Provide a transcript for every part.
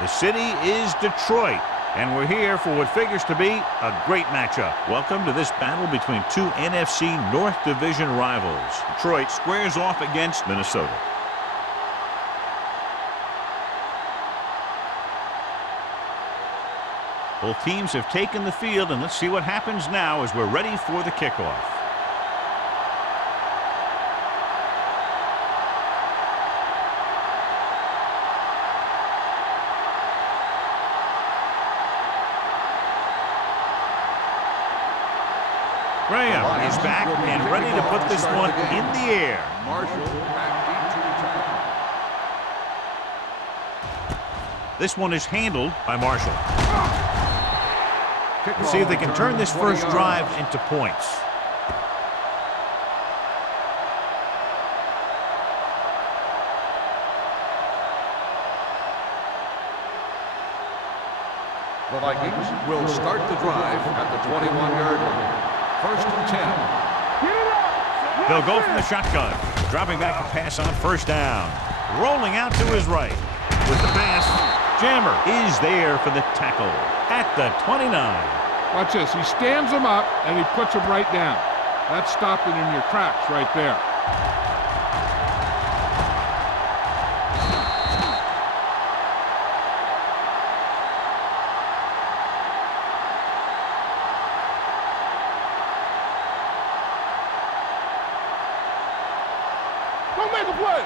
The city is Detroit, and we're here for what figures to be a great matchup. Welcome to this battle between two NFC North Division rivals. Detroit squares off against Minnesota. Both teams have taken the field, and let's see what happens now as we're ready for the kickoff. Graham is back and ready to put this one in the air. This one is handled by Marshall. Let's see if they can turn this first drive into points. The Vikings will start the drive at the 21-yard line. First and 10. They'll go from the shotgun. Dropping back to pass on first down. Rolling out to his right. With the pass, Jammer is there for the tackle at the 29. Watch this. He stands him up, and he puts him right down. That's stopping in your tracks right there. Don't make a play.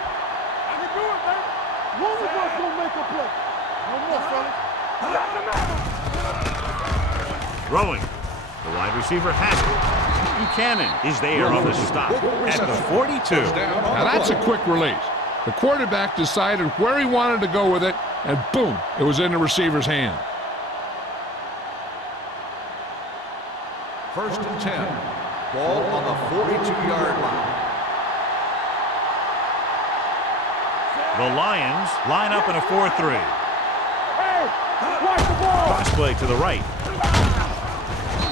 I can do it, man. One of us don't make a play. No more, fellas. Throwing. The wide receiver has it. Buchanan is there on the stop at the 42. Now that's a quick release. The quarterback decided where he wanted to go with it, and boom, it was in the receiver's hand. First and 10. Ball on the 42-yard line. The Lions line up in a 4-3. Hey, watch the ball. Cross play to the right.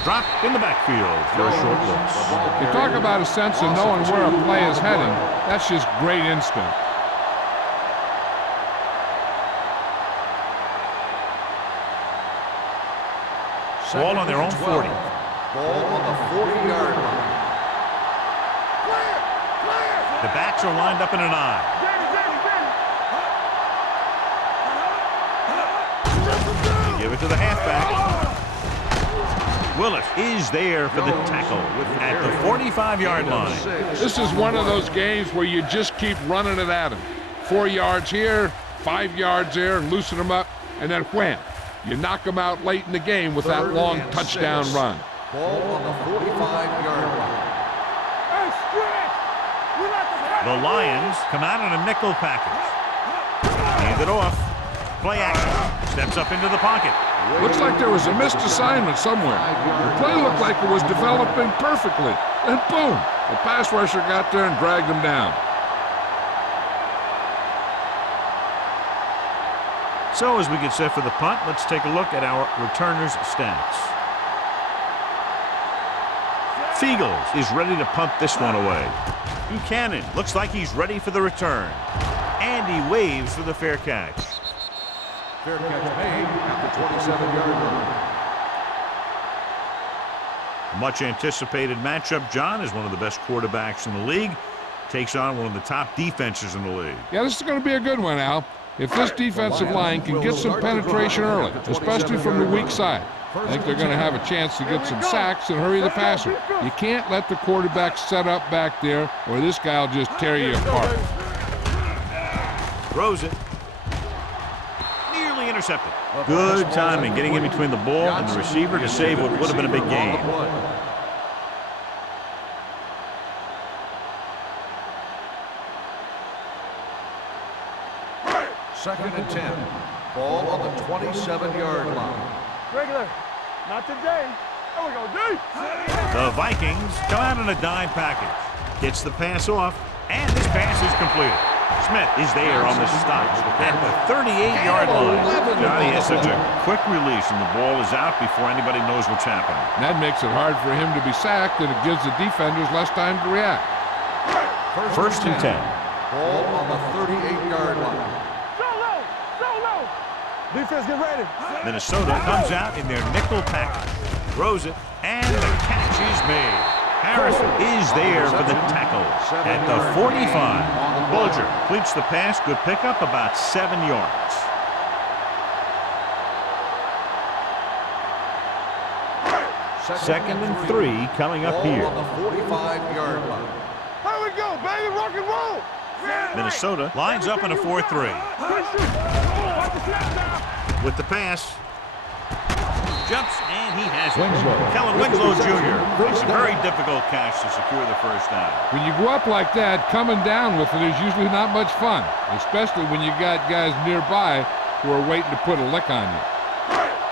Drop in the backfield for a short loss. You talk about a sense of knowing where a play is heading. That's just great instinct. Ball on their own 40. Ball on the 40-yard line. The backs are lined up in an I. Give it to the halfback. Willis is there for the tackle at the 45-yard line. This is one of those games where you just keep running it at him. 4 yards here, 5 yards there, and loosen them up, and then wham. You knock them out late in the game with that long touchdown run. Ball on the 45-yard line. The Lions come out in a nickel package. Hand it off. Play action. Steps up into the pocket. Looks like there was a missed assignment somewhere. The play looked like it was developing perfectly. And boom, the pass rusher got there and dragged him down. So as we get set for the punt, let's take a look at our returners' stats. Fiegels is ready to punt this one away. Buchanan looks like he's ready for the return. And he waves for the fair catch. Fair catch made at the 27-yard line. Much anticipated matchup. John is one of the best quarterbacks in the league. Takes on one of the top defenses in the league. Yeah, this is going to be a good one, Al. If this defensive line can get some penetration early, especially from the weak side, I think they're going to have a chance to get some sacks and hurry the passer. You can't let the quarterback set up back there, or this guy will just tear you apart. Throws it. Nearly intercepted. Good timing getting in between the ball and the receiver to save what would have been a big gain. Second and 10. Ball on the 27-yard line. Regular. Not today. There we go, D. The Vikings come out in a dime package. Gets the pass off, and this pass is completed. Smith is there on the stop at the 38-yard line. Johnny has such a quick release, and the ball is out before anybody knows what's happening. And that makes it hard for him to be sacked, and it gives the defenders less time to react. First and 10. Ball on the 38-yard line. Defense, get ready. Minnesota comes out in their nickel package. Throws it, and the catch is made. Harrison is there for the tackle at the 45. Bulger completes the pass. Good pickup, about 7 yards. Second and 3 coming up here. On the 45-yard line. Here we go, baby. Rock and roll. Minnesota lines up in a 4-3. With the pass. Jumps, and he has it. Kellen Winslow Jr. makes a very difficult catch to secure the first down. When you go up like that, coming down with it is usually not much fun, especially when you got guys nearby who are waiting to put a lick on you.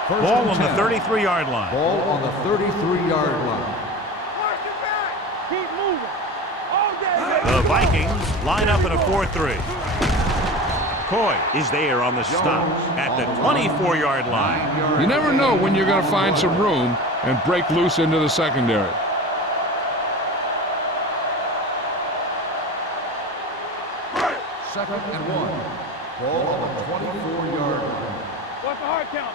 Ball on the 33-yard line. Ball on the 33-yard line. Keep moving. All day. The Vikings line up in a 4-3. Coy is there on the stop at the 24-yard line. You never know when you're going to find some room and break loose into the secondary. Second and 1. Ball on the 24-yard line. What's the hard count?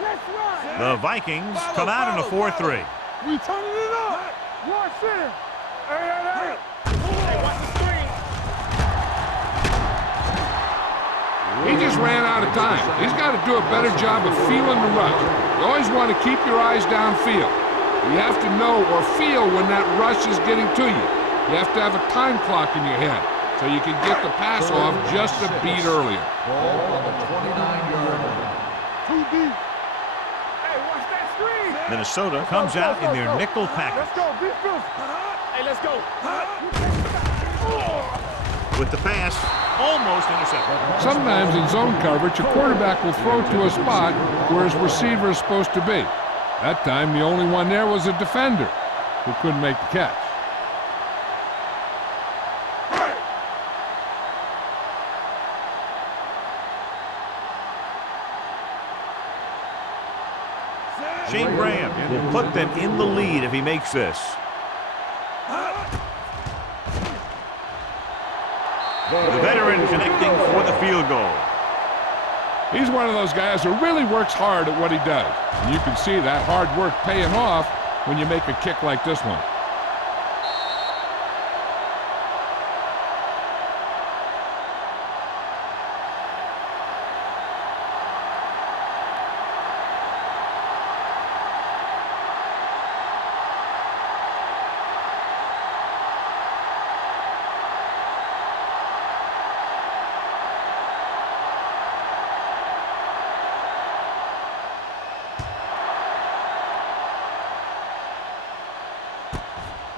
Let's run. The Vikings come out in a 4-3. We turning it up. Watch it. Hey. Hey, watch the screen. He just ran out of time. He's got to do a better job of feeling the rush. You always want to keep your eyes downfield. You have to know or feel when that rush is getting to you. You have to have a time clock in your head so you can get the pass off just a beat earlier. Ball on the 29-yard line. Too deep. Hey, watch that screen. Minnesota comes out in their nickel package. Let's go, defense. Hey, let's go. With the pass, almost intercepted. Sometimes in zone coverage, a quarterback will throw to a spot where his receiver is supposed to be. That time, the only one there was a defender who couldn't make the catch. Shane Graham will put them in the lead if he makes this. The veteran connecting for the field goal. He's one of those guys who really works hard at what he does. And you can see that hard work paying off when you make a kick like this one.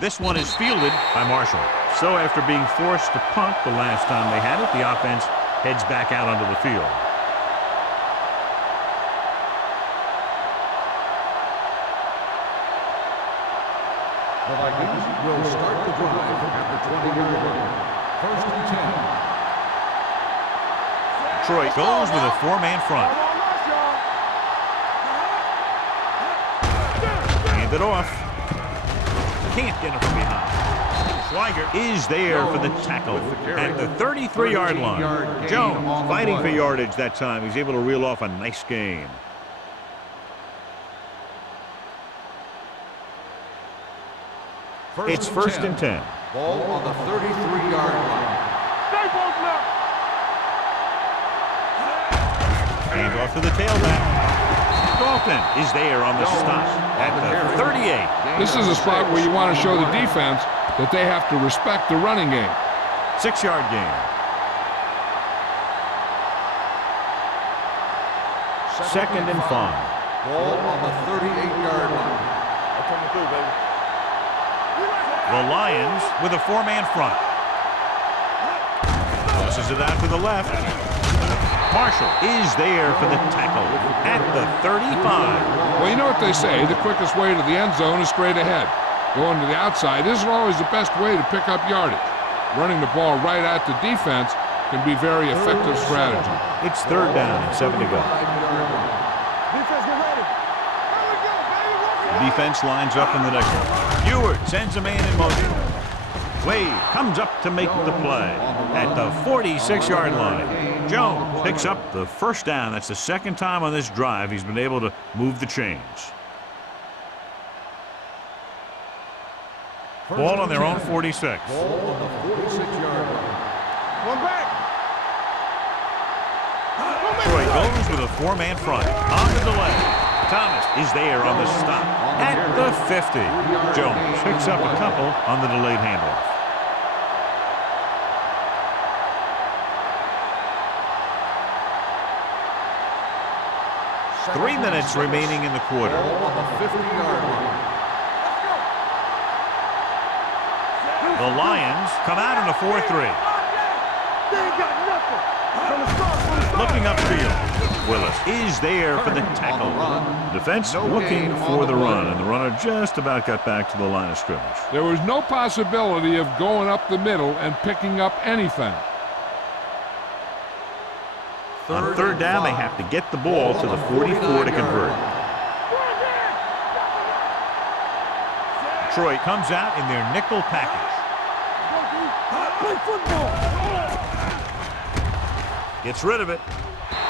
This one is fielded by Marshall. So after being forced to punt the last time they had it, the offense heads back out onto the field. The Vikings will start the drive at the 20-yard line. First and 10. Detroit goes with a 4-man front. Hand it off. Can't get him from behind. Schweiger is there for the tackle at the 33-yard line. Jones fighting for yardage that time. He's able to reel off a nice gain. It's first and 10. Ball on the 33-yard line. Hand off to the tailback. Dalton is there on the stop at the 38. This is a spot where you want to show the defense that they have to respect the running game. 6-yard gain. Second and 5. Ball on the 38-yard line. The Lions with a 4-man front. Tosses it out to the left. Marshall is there for the tackle at the 35. Well, you know what they say, the quickest way to the end zone is straight ahead. Going to the outside isn't always the best way to pick up yardage. Running the ball right at the defense can be very effective strategy. It's third down and 7 to go. Defense, get ready. Here we go, baby. The defense lines up in the next one. Ewert sends a man in motion. Wade comes up to make the play at the 46-yard line. Jones picks up the first down. That's the second time on this drive he's been able to move the chains. Ball on their own 46. Ball on the 46-yard line. One back. Troy goes with a four-man front. On the delay. Thomas is there on the stop. At the 50. Jones picks up a couple on the delayed handoff. Three minutes remaining in the quarter. Ball on the 50-yard line. The Lions come out in a 4-3. They ain't got nothing. From the start. Looking upfield. Willis is there for the tackle. Defense looking for the run, and the runner just about got back to the line of scrimmage. There was no possibility of going up the middle and picking up anything. On third down, they have to get the ball to the 44 to convert. Detroit comes out in their nickel package. Play football. Gets rid of it.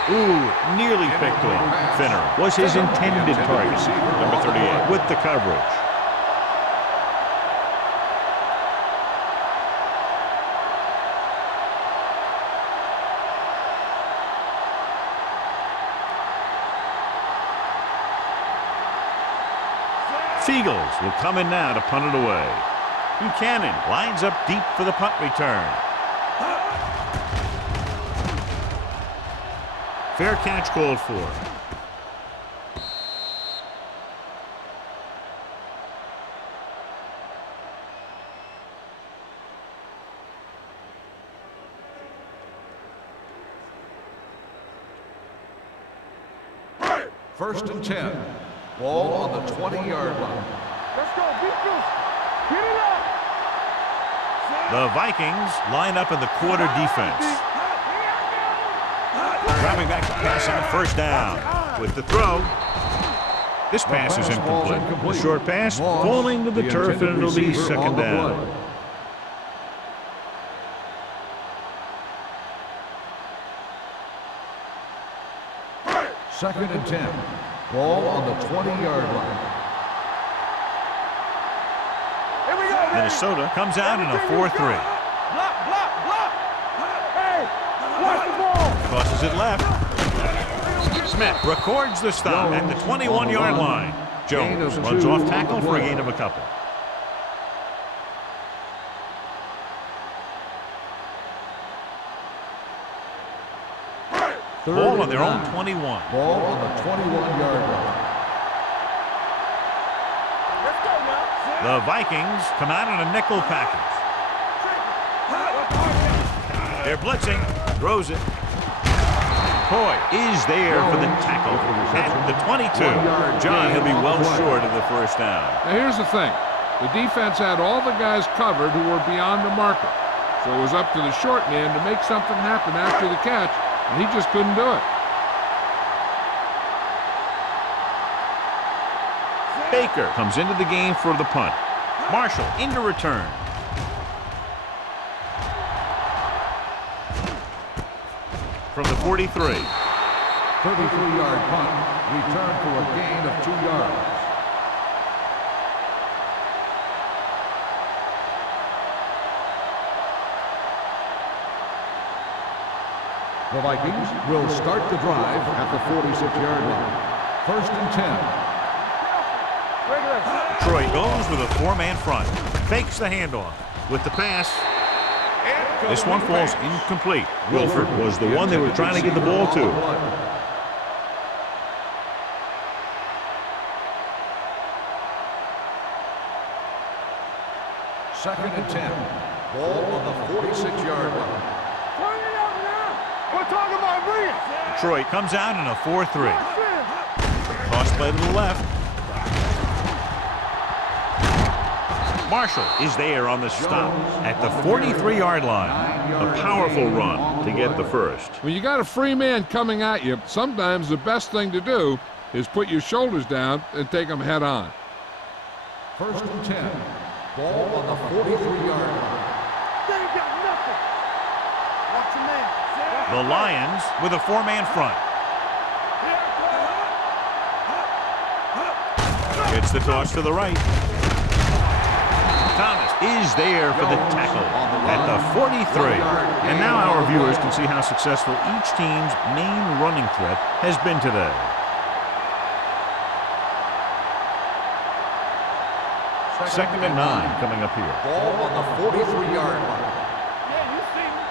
Ooh, nearly picked off. Finner was his intended target. Number 38 with the coverage. Fiegels will come in now to punt it away. Buchanan lines up deep for the punt return. Fair catch called for. First and 10. Ball on the 20-yard line. Let's go, defense. Get it up. The Vikings line up in the quarter defense. Dropping back to pass on the first down. With the throw. This pass is incomplete. The short pass falling to the turf, and it'll be second down. Second and 10. Ball on the 20-yard line. Here we go. Minnesota comes out in a 4-3. Block, block, block. Hey, watch the ball. Crosses it left. Smith records the stop at the 21-yard line. Jones runs off tackle for a gain of a couple. Ball on their own 21. Ball on the 21-yard line. Let's go now. The Vikings come out in a nickel package. They're blitzing. Throws it. Coy is there for the tackle at the 22. John, he'll be well short of the first down. Now here's the thing. The defense had all the guys covered who were beyond the marker. So it was up to the short man to make something happen after the catch, and he just couldn't do it. Baker comes into the game for the punt. Marshall into return. From the 43. 33-yard punt. Return for a gain of 2 yards. The Vikings will start the drive at the 46-yard line. First and 10. Troy goes with a four-man front. Fakes the handoff. With the pass. This one falls incomplete. Wilford was the one they were trying to get the ball to. Second and 10. Ball on the 46-yard line. Turn it up now. We're talking about brilliant. Detroit comes out in a 4-3. Toss play to the left. Marshall is there on the stop at the 43-yard line. A powerful run to get the first. When you got a free man coming at you, sometimes the best thing to do is put your shoulders down and take them head on. First and 10. Ball on the 43-yard line. They ain't got nothing. Watch your man. The Lions with a 4-man front. It's the toss to the right. Thomas is there for the tackle at the 43. And now our viewers can see how successful each team's main running threat has been today. Second and 9 coming up here. Ball on the 43-yard line. Yeah, you see me.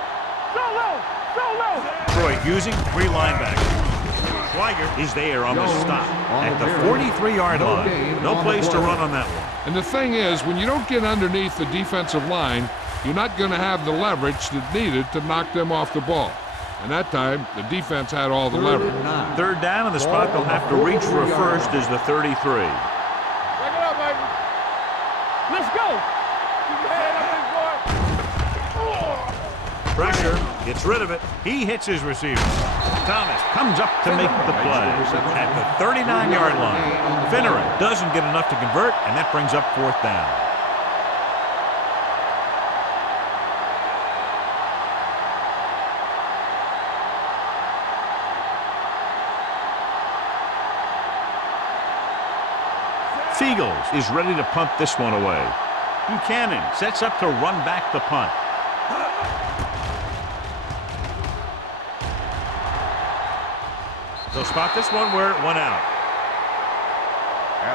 So low. So low. Troy using 3 linebackers. Schweiger is there on the stop at the 43-yard line. No place to run on that one. And the thing is, when you don't get underneath the defensive line, you're not going to have the leverage that's needed to knock them off the ball. And that time, the defense had all the leverage. Third down, and the spot they'll have to reach for a first is the 33. Break it up, baby. Let's go. Keep your head up, big boy. Pressure, gets rid of it. He hits his receiver. Thomas comes up to make the play at the 39-yard line. Finneran doesn't get enough to convert, and that brings up 4th down. Fiegels is ready to punt this one away. Buchanan sets up to run back the punt. They'll spot this one where it went out.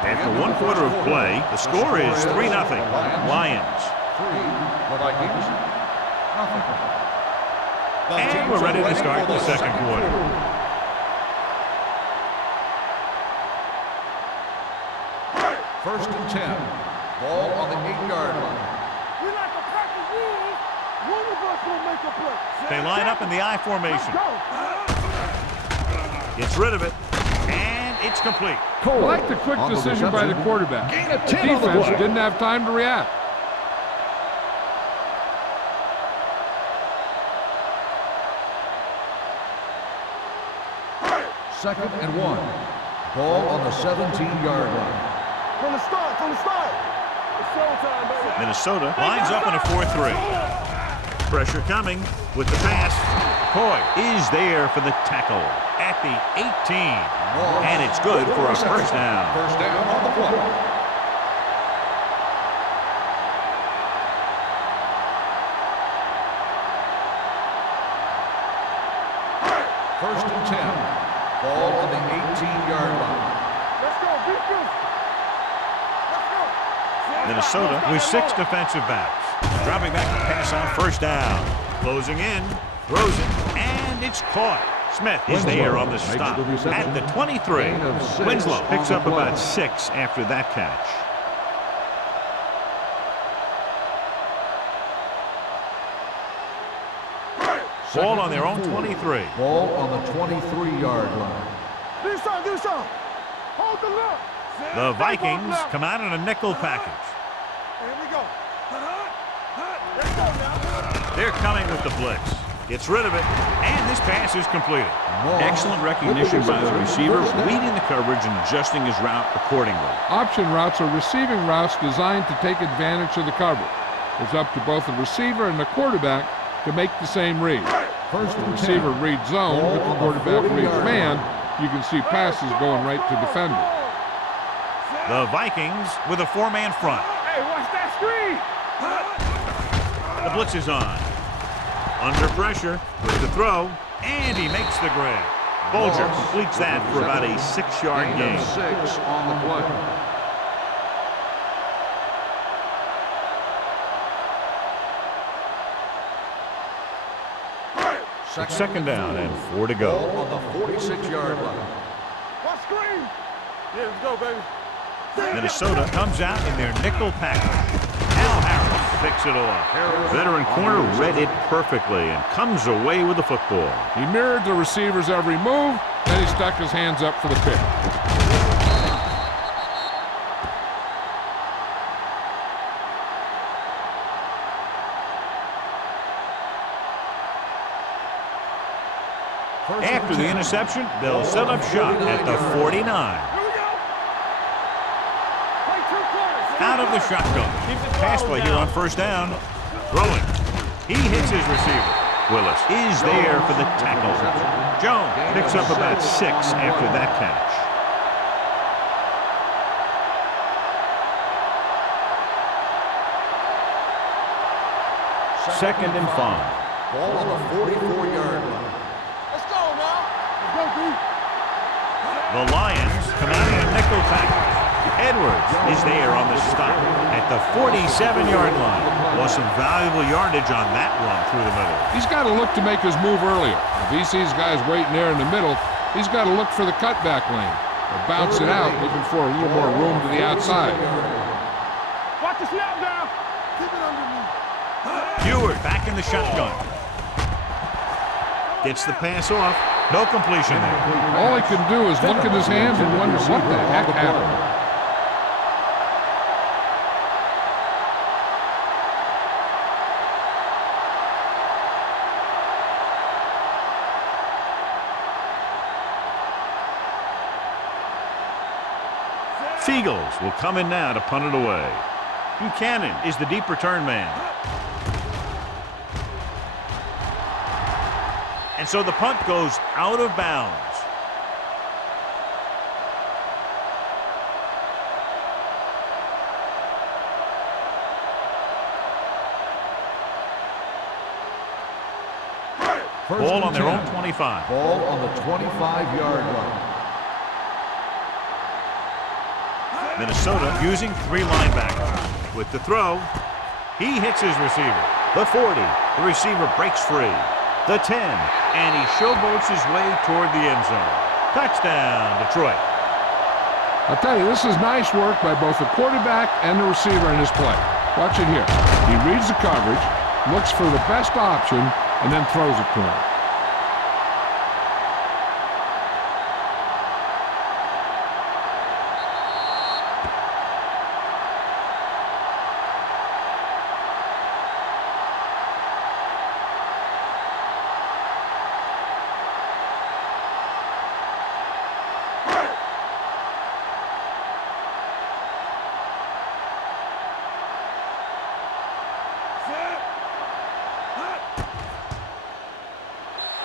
After 1 quarter of play, the score is 3-0. Lions. 3, the Vikings, nothing. And we're ready to start the second quarter. First and 10. Ball on the 8-yard line. We like to practice rules. One of us will make a play. They line up in the I formation. Go. Gets rid of it, and it's complete. I like the quick decision by the quarterback. The defense didn't have time to react. Second and 1. Ball on the 17-yard line. From the start. It's showtime, baby. Minnesota lines up in a 4-3. Pressure coming with the pass. Coy is there for the tackle at the 18. And it's good for a first down. First down on the play. First and 10. Ball on the 18-yard line. Let's go. Beat this. Let's go. Minnesota with 6 defensive backs. Dropping back to pass on first down. Closing in, throws it, and it's caught. Smith is there on the stop at the 23. Winslow picks up about 6 after that catch. Ball on their own 23. Ball on the 23-yard line. Do something. Hold the look. The Vikings come out in a nickel package. Here we go. Let's go now. They're coming with the blitz. Gets rid of it, and this pass is completed. Excellent recognition by the receiver, reading the coverage and adjusting his route accordingly. Option routes are receiving routes designed to take advantage of the coverage. It's up to both the receiver and the quarterback to make the same read. If the receiver reads zone, but the quarterback reads man, you can see passes going right to defender. The Vikings with a 4-man front. Hey, watch that screen. The blitz is on. Under pressure with the throw, and he makes the grab. Bolger completes that for about a 6-yard gain. 6 on the play. Second down and 4 to go. Ball on the 46-yard line. Watch screen. Yeah, let's go, baby. Minnesota comes out in their nickel package. Al Harris picks it off. Veteran corner read it perfectly and comes away with the football. He mirrored the receiver's every move, then he stuck his hands up for the pick. After the interception, they'll set up shop at the 49. Here we go. Play 2 quarters. Out of the shotgun. Pass play here on first down. Throwing. He hits his receiver. Willis is there for the tackle. Jones picks up about 6 after that catch. Second and 5. Ball on the 44-yard line. Let's go now. Let's go, D. The Lions come out in a nickel package. Edwards is there on the stop at the 47-yard line. Was some valuable yardage on that run through the middle. He's got to look to make his move earlier. If he sees guys waiting there in the middle, he's got to look for the cutback lane or bounce it out, looking for a little more room to the outside. Watch the snap down. Keep it underneath. Heward back in the shotgun. Gets the pass off. No completion there. All he can do is look at his hands and wonder what the heck happened. Seagulls will come in now to punt it away. Buchanan is the deep return man. And so the punt goes out of bounds. Ball on their own 25. Ball on the 25-yard line. Minnesota using 3 linebackers. With the throw, he hits his receiver. The 40. The receiver breaks free. The 10. And he showboats his way toward the end zone. Touchdown, Detroit. I'll tell you, this is nice work by both the quarterback and the receiver in this play. Watch it here. He reads the coverage, looks for the best option, and then throws it to him.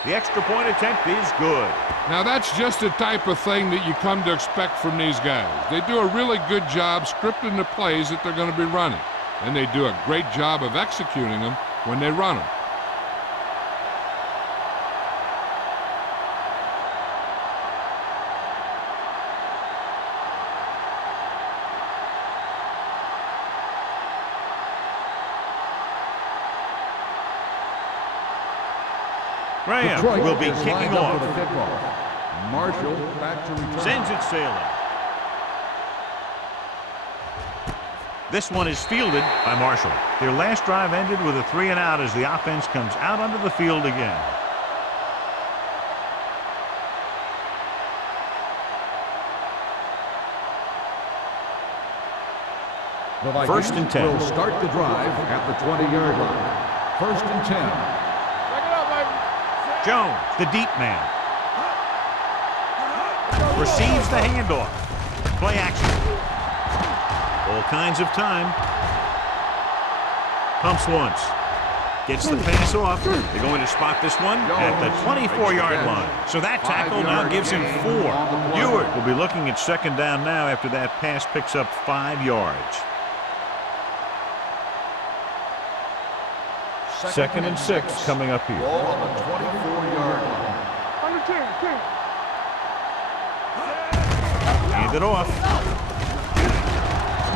The extra point attempt is good. Now that's just the type of thing that you come to expect from these guys. They do a really good job scripting the plays that they're going to be running. And they do a great job of executing them when they run them. Graham will be kicking off. Marshall back to return. Sends it sailing. This one is fielded by Marshall. Their last drive ended with a 3-and-out as the offense comes out onto the field again. The Vikings First and 10. will start the drive at the 20-yard line. First and 10. Jones, the deep man. Receives the handoff. Play action. All kinds of time. Pumps once. Gets the pass off. They're going to spot this one at the 24-yard line. So that tackle now gives him 4. Ewert will be looking at second down now after that pass picks up 5 yards. Second and 6 coming up here. Ball on the 24-yard line. Hand it off.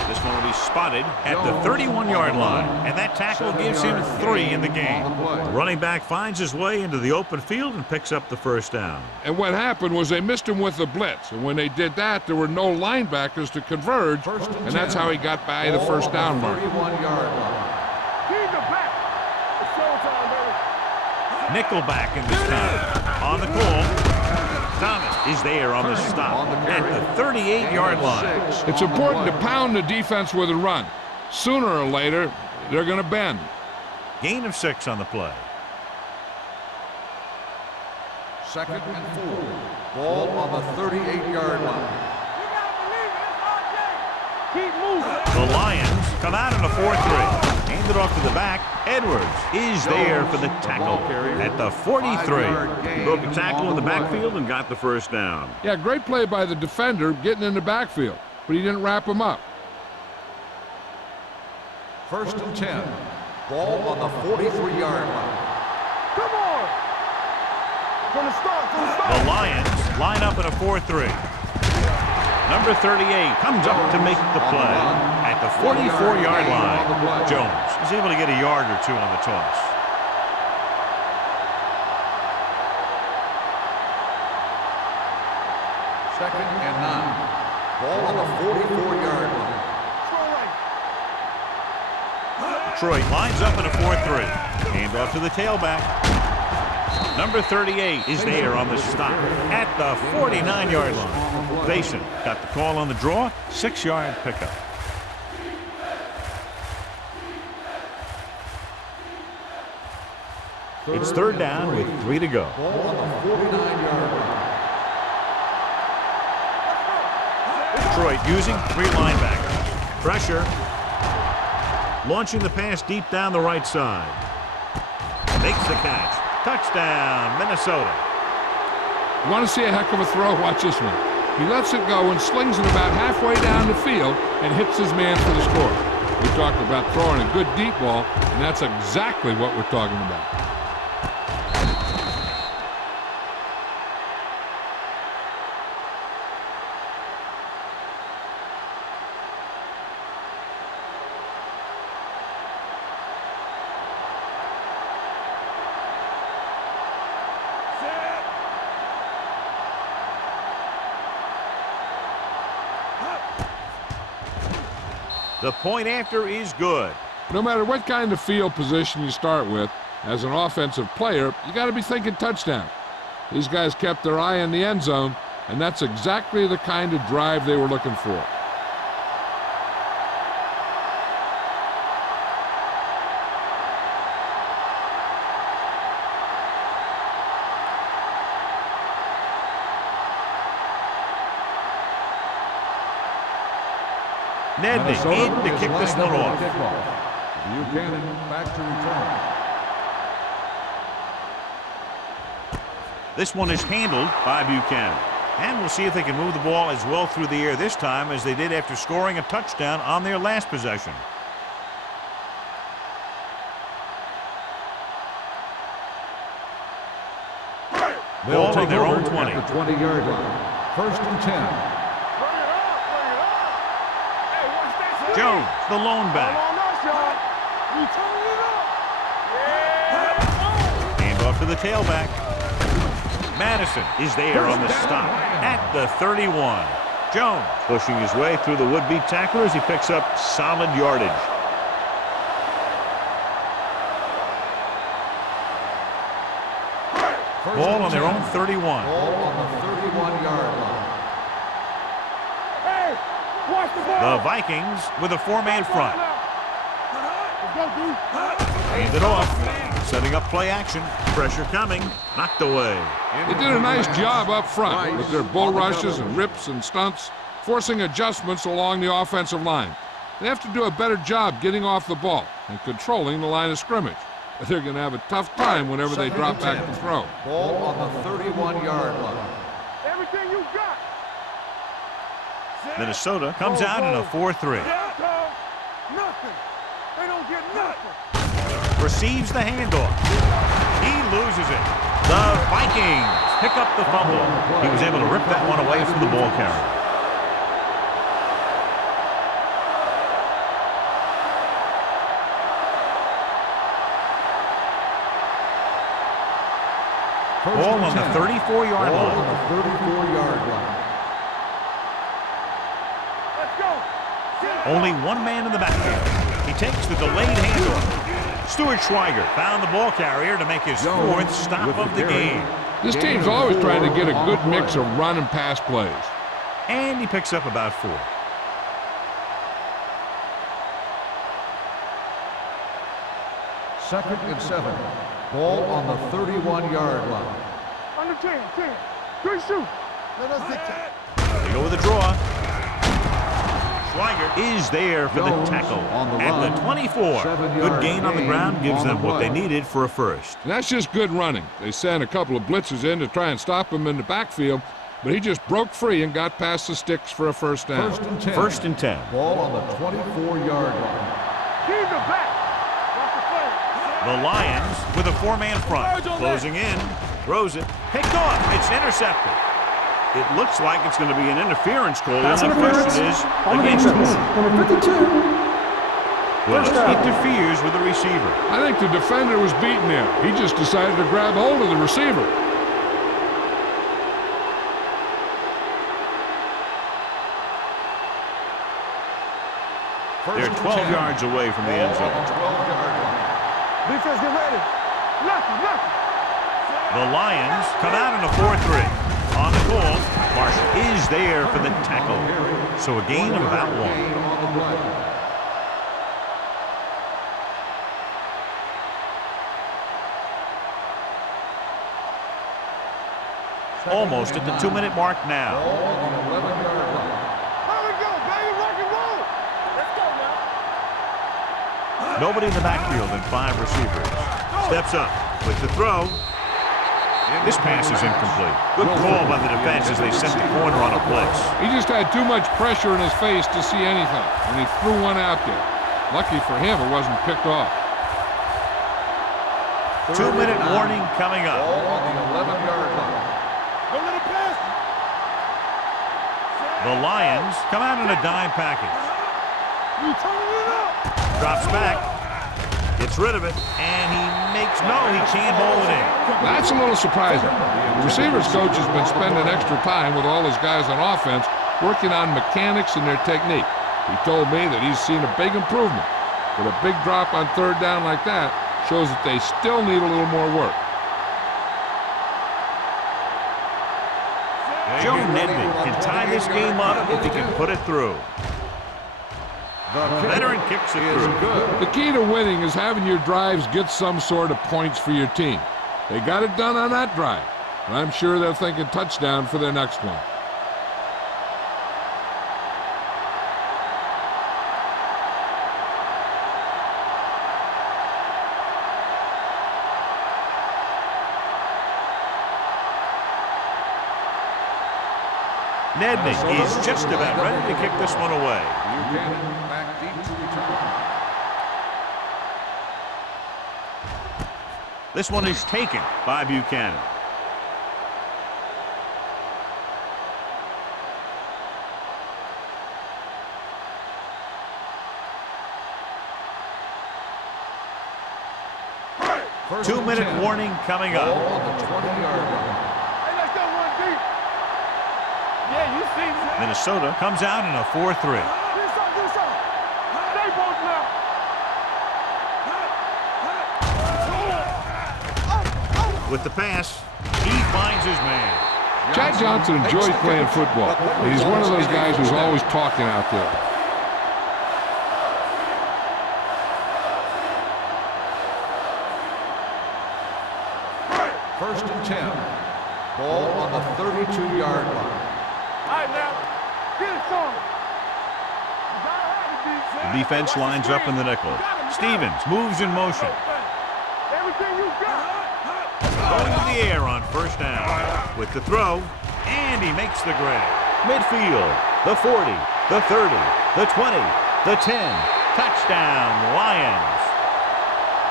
This one will be spotted at the 31-yard line. And that tackle gives him 3 in the game. The running back finds his way into the open field and picks up the first down. And what happened was they missed him with the blitz. And when they did that, there were no linebackers to converge. And that's how he got by the first down mark. 31-yard line. Nickelback in this time. On the call. Thomas is there on the stop at the 38-yard line. It's important to pound the defense with a run. Sooner or later, they're going to bend. Gain of 6 on the play. Second and 4. Ball on the 38-yard line. Keep moving. The The Lions come out in a 4-3. Hand it off to the back. Edwards is there for the tackle at the 43. He broke a tackle in the backfield and got the first down. Yeah, great play by the defender getting in the backfield, but he didn't wrap him up. 1st and 10. Ball on the 43-yard line. Come on! From the start, from the start. The Lions line up in a 4-3. Number 38 comes up to make the play at the 44-yard line. Jones is able to get a yard or two on the toss. Second and 9. Ball on the 44-yard line. Detroit lines up in a 4-3. Hand off to the tailback. Number 38 is there on the stop at the 49-yard line. Basin got the call on the draw, 6-yard pickup. It's 3rd down with 3 to go. Ball on the 49-yard line. Detroit using 3 linebackers. Pressure. Launching the pass deep down the right side. Makes the catch. Touchdown, Minnesota. You want to see a heck of a throw? Watch this one. He lets it go and slings it about halfway down the field and hits his man for the score. We talked about throwing a good deep ball, and that's exactly what we're talking about. The point after is good. No matter what kind of field position you start with, as an offensive player, you got to be thinking touchdown. These guys kept their eye on the end zone, and that's exactly the kind of drive they were looking for. Nedney in to kick this one off. Buchanan back to return. This one is handled by Buchanan. And we'll see if they can move the ball as well through the air this time as they did after scoring a touchdown on their last possession. Ball on their own 20. At the 20-yard line. 1st and 10. Jones, the lone back. Hand off to the tailback. Madison is there on the stop at the 31. Jones pushing his way through the would-be tackler as he picks up solid yardage. Ball on their own 31. Ball on the 31-yard line. The Vikings with a 4-man front. Hand it off. Setting up play action. Pressure coming. Knocked away. They did a nice job up front with their bull rushes and rips and stunts, forcing adjustments along the offensive line. They have to do a better job getting off the ball and controlling the line of scrimmage. But they're going to have a tough time whenever they drop back to throw. Ball on the 31-yard line. Everything you got. Minnesota comes out in a 4-3. Nothing. They don't get nothing. Receives the handoff. He loses it. The Vikings pick up the fumble. He was able to rip that one away from the ball carrier. Ball on the 34-yard line. Ball on the 34-yard line. Only one man in the backfield. He takes the delayed handoff. Stuart Schweiger found the ball carrier to make his 4th stop of the game. This team's always trying to get a good mix of run and pass plays. And he picks up about 4. Second and 7. Ball on the 31-yard line. Under 10. 3 shoot. Let us dictate. They go with a draw. Swigert is there for the tackle at the 24. Good gain on the ground gives them what they needed for a first. And that's just good running. They sent a couple of blitzes in to try and stop him in the backfield, but he just broke free and got past the sticks for a first down. First and 10. Ball on the 24-yard line. Keep it back. Watch the play. The Lions with a four-man front. Closing in. Throws it. Picked off. It's intercepted. It looks like it's going to be an interference call. And the question is against whom? Number 52. Willis interferes with the receiver. I think the defender was beaten there. He just decided to grab hold of the receiver. They're 12 yards away from the end zone. Defense, get ready. Lucky. The Lions come out in a 4-3. On the call, Marshall is there for the tackle. So a gain of about 1. Almost at the 2-minute mark now. Here we go, baby. Rock and roll. Let's go now. Nobody in the backfield and 5 receivers. Steps up with the throw. This pass is incomplete. Good call by the defense as they sent the corner on a blitz. He just had too much pressure in his face to see anything, and he threw one out there. Lucky for him, it wasn't picked off. 2-minute warning coming up. Ball on the 11-yard line. Go let it pass. The Lions come out in a dime package. You turning it up. Drops back. Gets rid of it, and he can't hold it in. That's a little surprising. The receivers coach has been spending extra time with all his guys on offense working on mechanics and their technique. He told me that he's seen a big improvement. But a big drop on third down like that shows that they still need a little more work. Joe Nedley can tie this game up if he can put it through. The veteran kicks it through. The key to winning is having your drives get some sort of points for your team. They got it done on that drive, and I'm sure they're thinking touchdown for their next one. Nedney is just about ready to kick this one away. Buchanan back deep to return. This one is taken by Buchanan. First 2-minute warning coming up. Ball on the 20-yard line. Hey, let's go one deep. Yeah, you see me. Minnesota comes out in a 4-3. Do something. Stay both now. With the pass, he finds his man. Chad Johnson enjoys playing football, and he's one of those guys who's always talking out there. First and 10. Ball on the 32-yard line. All right, now. Get it started. You gotta have it, D. The defense lines up in the nickel. Stevens moves in motion. Everything you got. Going in the air on first down. With the throw, and he makes the grab. Midfield, the 40, the 30, the 20, the 10. Touchdown, Lions.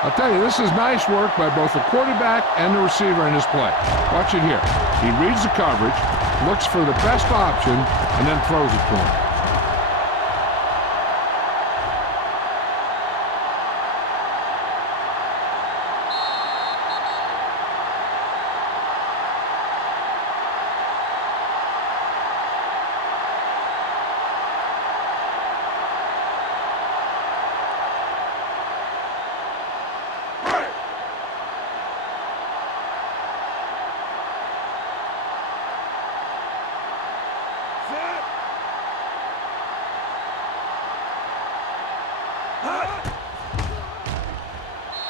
I'll tell you, this is nice work by both the quarterback and the receiver in this play. Watch it here. He reads the coverage, looks for the best option, and then throws it to him.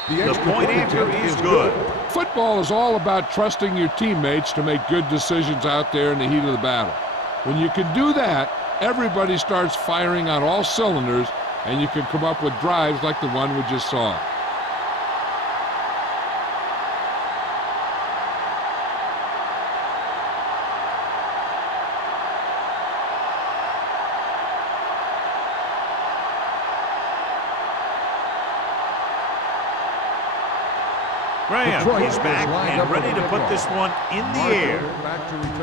The point after is good. Football is all about trusting your teammates to make good decisions out there in the heat of the battle. When you can do that, everybody starts firing on all cylinders, and you can come up with drives like the one we just saw. Graham is back and ready to put this one in the air.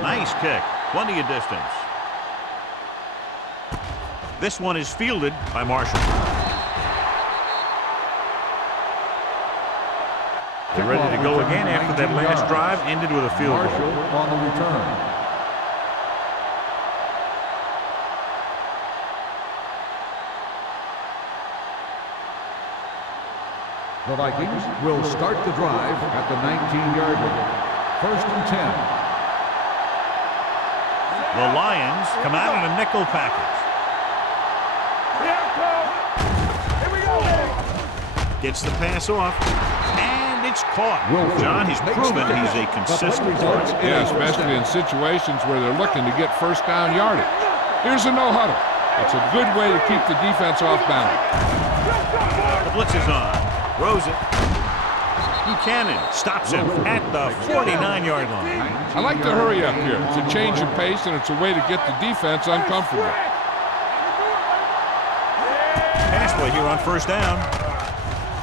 Nice kick. Plenty of distance. This one is fielded by Marshall. They're ready to go again after that last drive ended with a field goal. Marshall on the return. The Vikings will start the drive at the 19-yard line. 1st and 10. The Lions come out in a nickel package. Here we go. Gets the pass off, and it's caught. John has proven he's a consistent threat. Yeah, especially in situations where they're looking to get first down yardage. Here's a no-huddle. It's a good way to keep the defense off balance. The blitz is on. Throws it. Buchanan stops him at the 49-yard line. I like to hurry up here. It's a change of pace, and it's a way to get the defense uncomfortable. Pass play here on 1st down.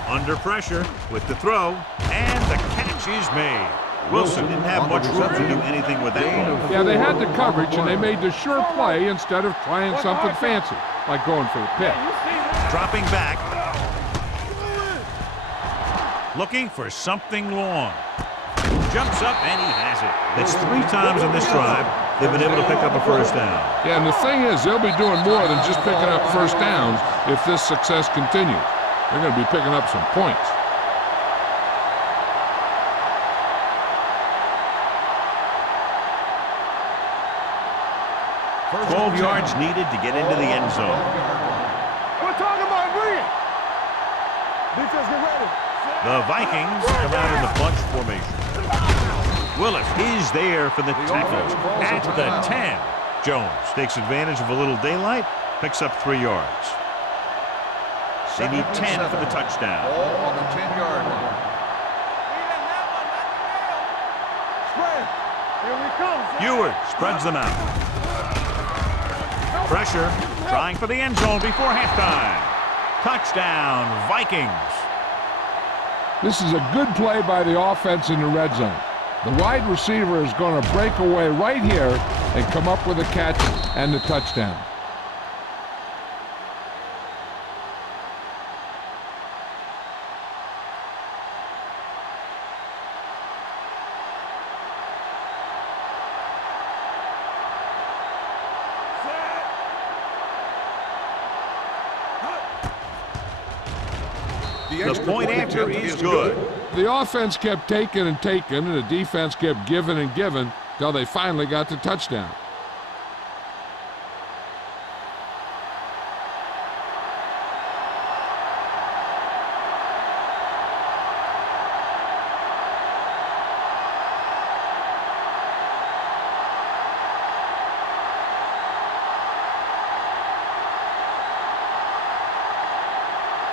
Under pressure with the throw, and the catch is made. Wilson didn't have much room to do anything with that one. Yeah, they had the coverage, and they made the sure play instead of trying something fancy, like going for the pick. Dropping back. Looking for something long. Jumps up, and he has it. That's 3 times in this drive they've been able to pick up a 1st down. Yeah, and the thing is, they'll be doing more than just picking up 1st downs if this success continues. They're going to be picking up some points. First 12 yards needed to get into the end zone. We're talking about bringing. Defense, get ready. The Vikings come out in the bunch formation. Willis is there for the tackle at the 10. Jones takes advantage of a little daylight, picks up 3 yards. They need 10 for the touchdown. Ball on the 10-yard line. Spread. Here we come. Ewert spreads them out. Pressure, trying for the end zone before halftime. Touchdown, Vikings. This is a good play by the offense in the red zone. The wide receiver is going to break away right here and come up with a catch and the touchdown. The point after is good. The offense kept taking and taking, and the defense kept giving and giving till they finally got the touchdown.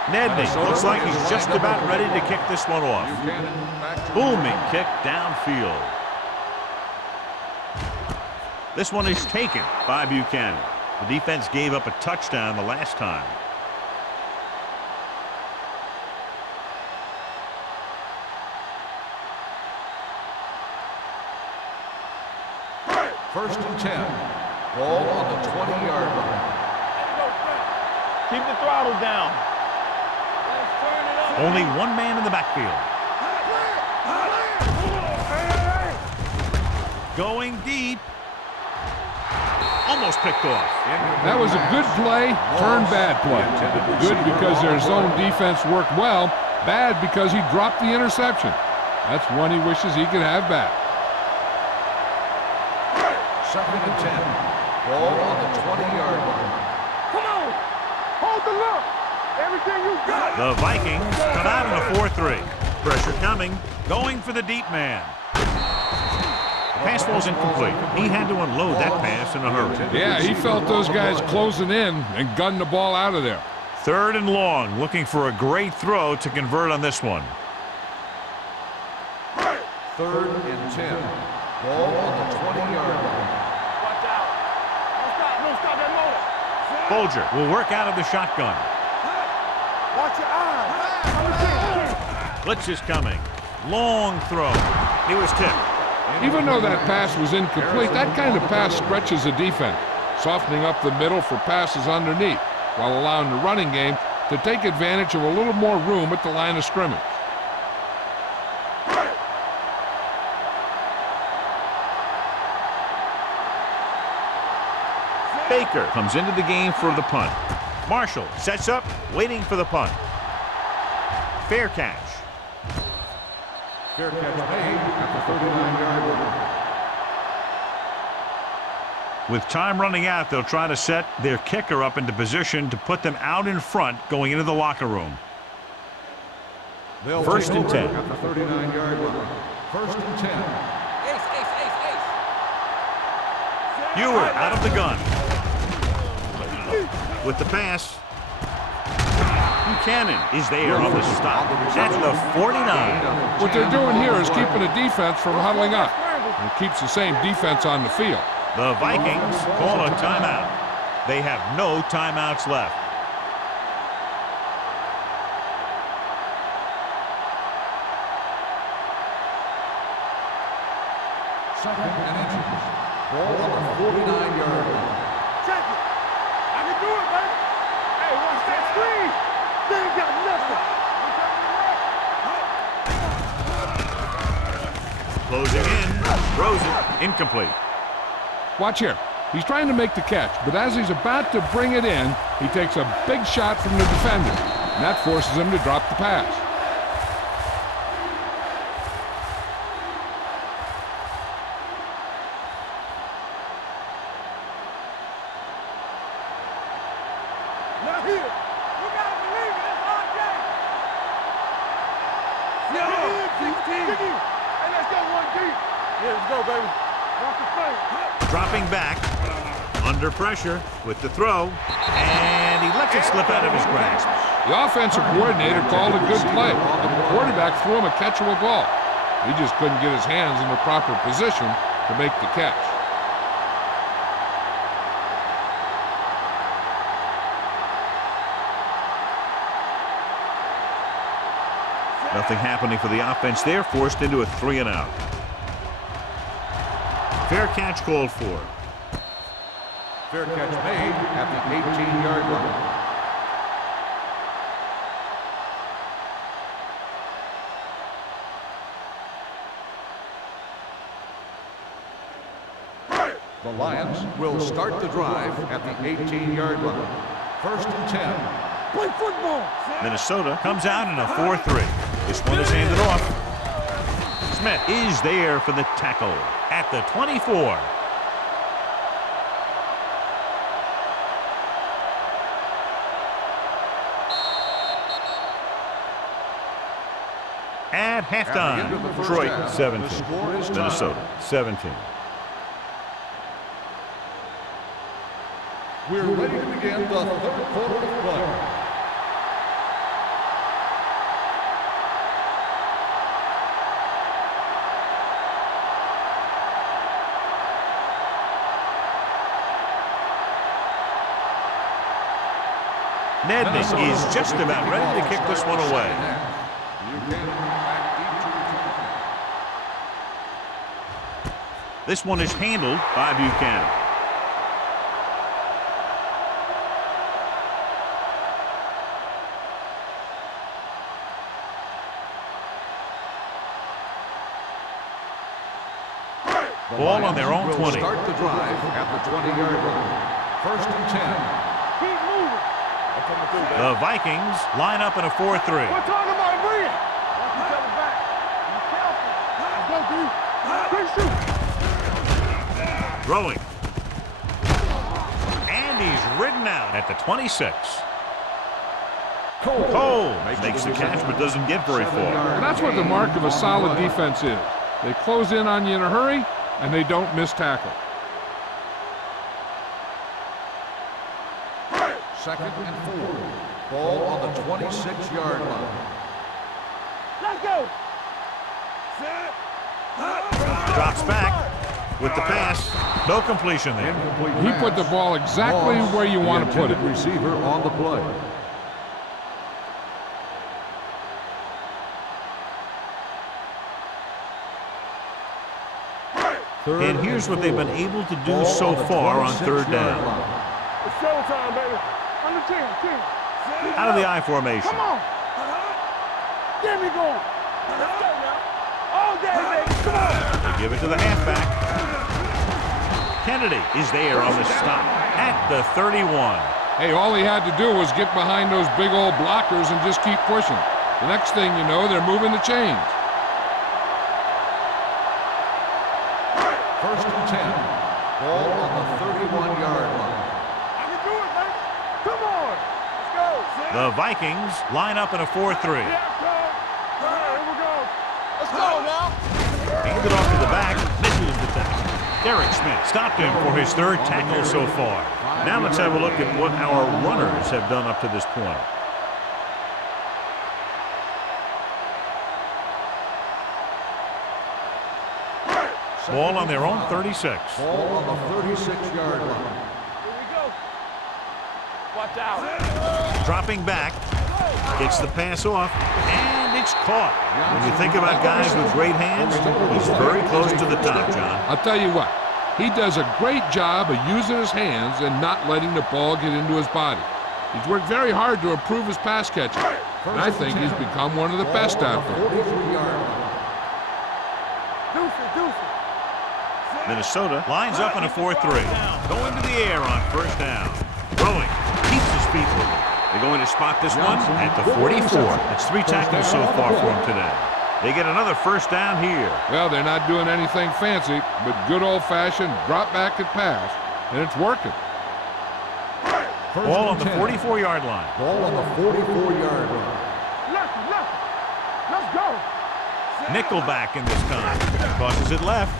Nedney looks like he's just about ready to kick this one off. Booming kick downfield. This one is taken by Buchanan. The defense gave up a touchdown the last time. First and 10. Ball on the 20-yard line. Keep the throttle down. Only one man in the backfield. Going deep. Almost picked off. That was a good play, turned bad play. Good because their zone defense worked well. Bad because he dropped the interception. That's one he wishes he could have back. Second and 10. Ball on the 20-yard line. Come on. Hold the look. Everything you got. The Vikings come out in a 4-3. Pressure coming. Going for the deep man. Pass falls incomplete. He had to unload that pass in a hurry. Yeah, he felt those guys closing in and gunned the ball out of there. 3rd and long, looking for a great throw to convert on this one. 3rd and 10. Ball on the 20-yard line. Watch out. Don't stop that motor. Bolger will work out of the shotgun. Watch your eyes. Blitz is coming. Long throw. He was tipped. Even though that pass was incomplete, that kind of pass stretches the defense, softening up the middle for passes underneath, while allowing the running game to take advantage of a little more room at the line of scrimmage. Baker comes into the game for the punt. Marshall sets up, waiting for the punt. Fair catch. Fair catch made at the 39-yard line. With time running out, they'll try to set their kicker up into position to put them out in front going into the locker room. They'll 1st and 10. at the 39-yard line. 1st and 10. Ewer out of the gun. With the pass. Buchanan is there on the stop. That's the 49. What they're doing here is keeping the defense from huddling up. It keeps the same defense on the field. The Vikings call a timeout. They have no timeouts left. Second and inches. Ball on the 49-yard line. Check it. I can do it, baby. Hey, watch that screen. They ain't got nothing. Closing in. Throws it. Incomplete. Watch here. He's trying to make the catch, but as he's about to bring it in, he takes a big shot from the defender, and that forces him to drop the pass. Not here. You gotta believe it. It's our game. Dig in. Hey, let's go one deep. Yeah, let's go, baby. Walk the frame. Dropping back. Under pressure with the throw. And he lets it slip out of his grasp. The offensive coordinator called a good play, but the quarterback threw him a catchable ball. He just couldn't get his hands in the proper position to make the catch. Nothing happening for the offense there, forced into a 3-and-out. Fair catch called for. Fair catch made at the 18-yard line. The Lions will start the drive at the 18-yard line. 1st and 10. Play football. Minnesota comes out in a 4-3. This one is handed off. Smith is there for the tackle at the 24. At halftime, Detroit 17, Minnesota 17. We're ready to begin the 3rd quarter of play. Nednick is just about ready to kick this one away. This one is handled by Buchanan. Ball on their own 20. Start the drive at the 20-yard line. 1st and 10. Keep moving. The Vikings line up in a 4-3. We're talking about Bria. Watch each other back. Be careful. Let's go, dude. Quick shoot. Throwing. And he's ridden out at the 26. Cole makes the catch but doesn't get very far. And that's what the mark of a solid defense is. They close in on you in a hurry, and they don't miss tackle. Second and 4. Ball on the 26-yard line. Let's go. Drops back with the pass. No completion there. Incomplete He pass. put the ball exactly Loss. where you The want to put it. intended receiver on the play. And here's what they've been able to do so far on third down. It's showtime, baby. On the 10. Out of the I formation. Come on. Get me going. Let's go now. All day, baby. Come on. They give it to the halfback. Kennedy is there on the stop at the 31. Hey, all he had to do was get behind those big old blockers and just keep pushing. The next thing you know, they're moving the chains. First and 10. Ball on the 31-yard line. I can do it, baby. Come on. Let's go. The Vikings line up in a 4-3. Yeah, come. All right, here we go. Let's go now. Handed off to the back, misses the tackle. Derek Smith stopped him for his third tackle so far. Now let's have a look at what our runners have done up to this point. Ball on their own 36. Ball on the 36-yard line. Here we go. Watch out. Dropping back, gets the pass off, and it's caught. When you think about guys with great hands, he's very close to the top, John. I'll tell you what, he does a great job of using his hands and not letting the ball get into his body. He's worked very hard to improve his pass catching, and I think he's become one of the best out there. 43-yard line. Deuce. Minnesota lines up in a 4-3. Going to the air on first down. Throwing, keeps his feet moving. They're going to spot this one at the 44. That's 3 tackles so far for him today. They get another first down here. Well, they're not doing anything fancy, but good old-fashioned drop back and pass, and it's working. Ball on the 44-yard line. Ball on the 44-yard line. Let's go. Nickelback in this time. Crosses it left.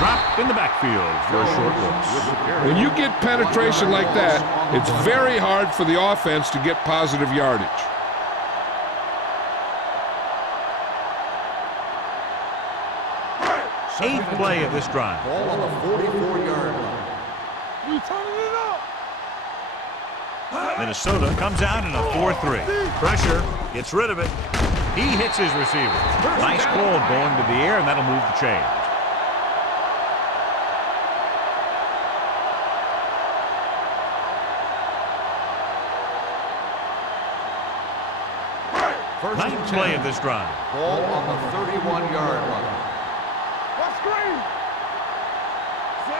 Drop in the backfield for a short loss. When you get penetration like that, it's very hard for the offense to get positive yardage. Eighth play of this drive. Ball on the 44-yard line. We turning it up. Minnesota comes out in a 4-3. Pressure, gets rid of it. He hits his receiver. Nice call going to the air, and that'll move the chains. Ninth play of this drive. Ball on the 31-yard line. Let's screen.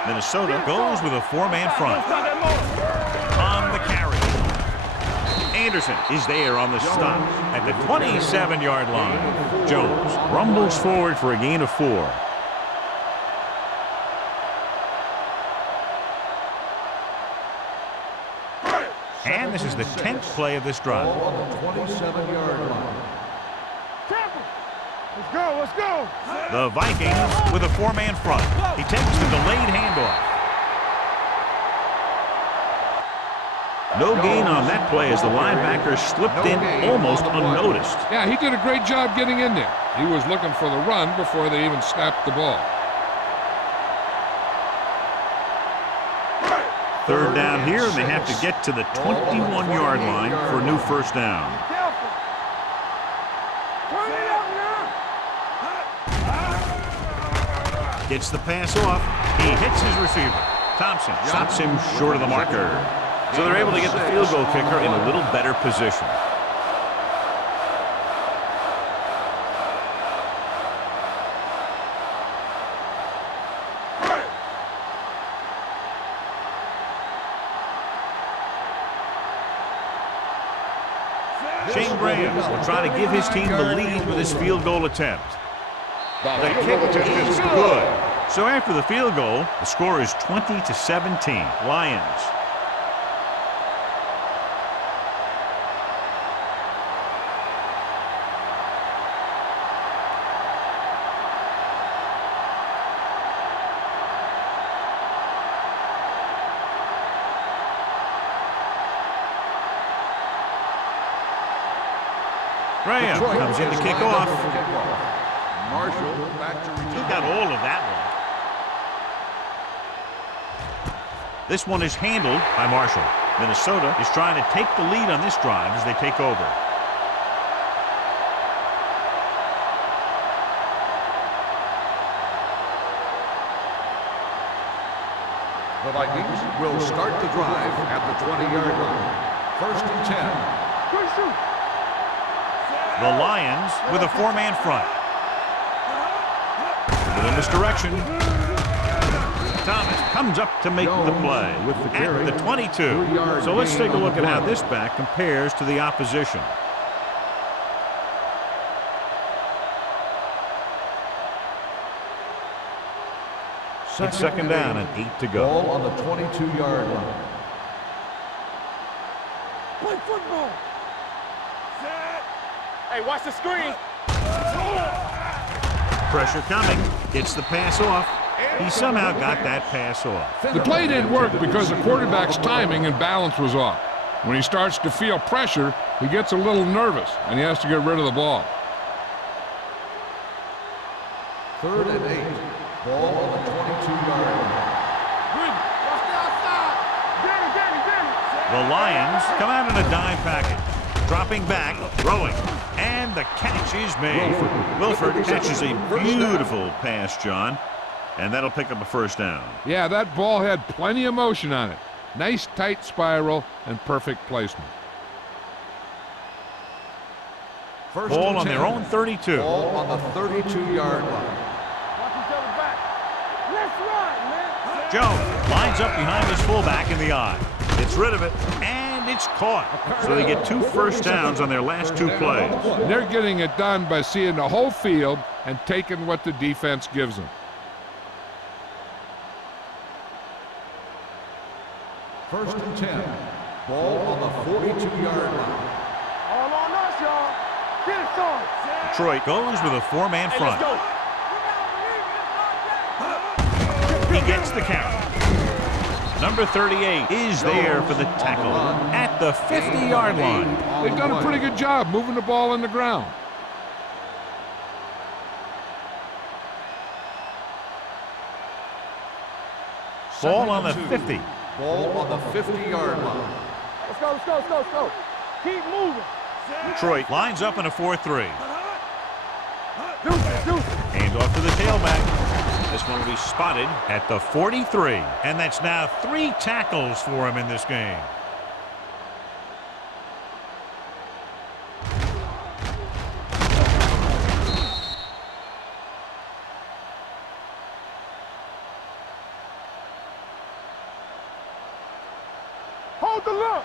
Minnesota goes with a 4-man front. On the carry. Anderson is there on the stop at the 27-yard line. Jones rumbles forward for a gain of 4. And this is the 10th play of this drive. Ball on the 27-yard line. Let's go. The Vikings with a 4-man front. He takes the delayed handoff. No gain on that play as the linebacker slipped in almost unnoticed. Yeah, he did a great job getting in there. He was looking for the run before they even snapped the ball. Third down here, and they have to get to the 21-yard line for a new first down. Careful. Turn it up now. Gets the pass off. He hits his receiver. Thompson stops him short of the marker. So they're able to get the field goal kicker in a little better position. Shane Graham will try to give his team the lead with his field goal attempt. The kick is good. So after the field goal, the score is 20-17. Lions. Graham Detroit comes in to is kick lined up off. for the kickoff. Marshall back to He return. got all of that one. This one is handled by Marshall. Minnesota is trying to take the lead on this drive as they take over. The Vikings will start the drive at the 20-yard line. First and 10. The Lions with a four-man front. With a misdirection. Thomas comes up to make the play at the 22. So let's take a look at how this back compares to the opposition. It's second down and 8 to go. Ball on the 22-yard line. Play football. Hey, watch the screen. Pressure coming. Gets the pass off. He somehow got that pass off. The play didn't work because the quarterback's timing and balance was off. When he starts to feel pressure, he gets a little nervous, and he has to get rid of the ball. Third and 8. Ball on the 22-yard line. The Lions come out in a dime package. Dropping back, throwing, and the catch is made. Wilford catches a beautiful pass, John, and that'll pick up a first down. Yeah, that ball had plenty of motion on it. Nice tight spiral and perfect placement. First Ball and on 10. their own 32. Ball on the 32-yard line. Watch each other back. Let's run, man. Jones lines up behind his fullback in the eye. Gets rid of it, and it's caught. So they get 2 first downs on their last 2 plays. They're getting it done by seeing the whole field and taking what the defense gives them. First and 10. Ball on the 42-yard line. All on us, y'all. Get it started. Detroit goes with a 4-man Hey, front. let's go. He gets the count. Number 38 is there for the tackle at the 50-yard line. They've done a pretty good job moving the ball on the ground. Ball on the 50. Ball on the 50-yard line. Let's go, let's go, let's go, let's go. Keep moving. Detroit lines up in a 4-3. Deuces. Hand off to the tailback. This one will be spotted at the 43. And that's now 3 tackles for him in this game. Hold the look.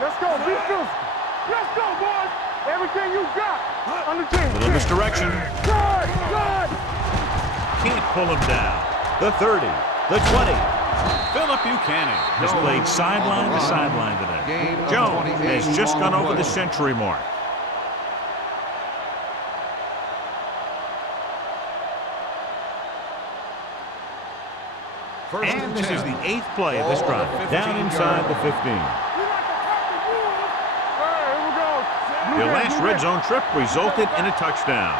Let's go. Be physical. Let's go, boys. Everything you got. On the team. Little misdirection. Good. Can't pull him down. The 30. The 20. Philip Buchanan has played sideline to sideline today. Jones has just gone over the century mark. And this is the 8th play of this drive. Down inside the 15. Their last red zone trip resulted in a touchdown.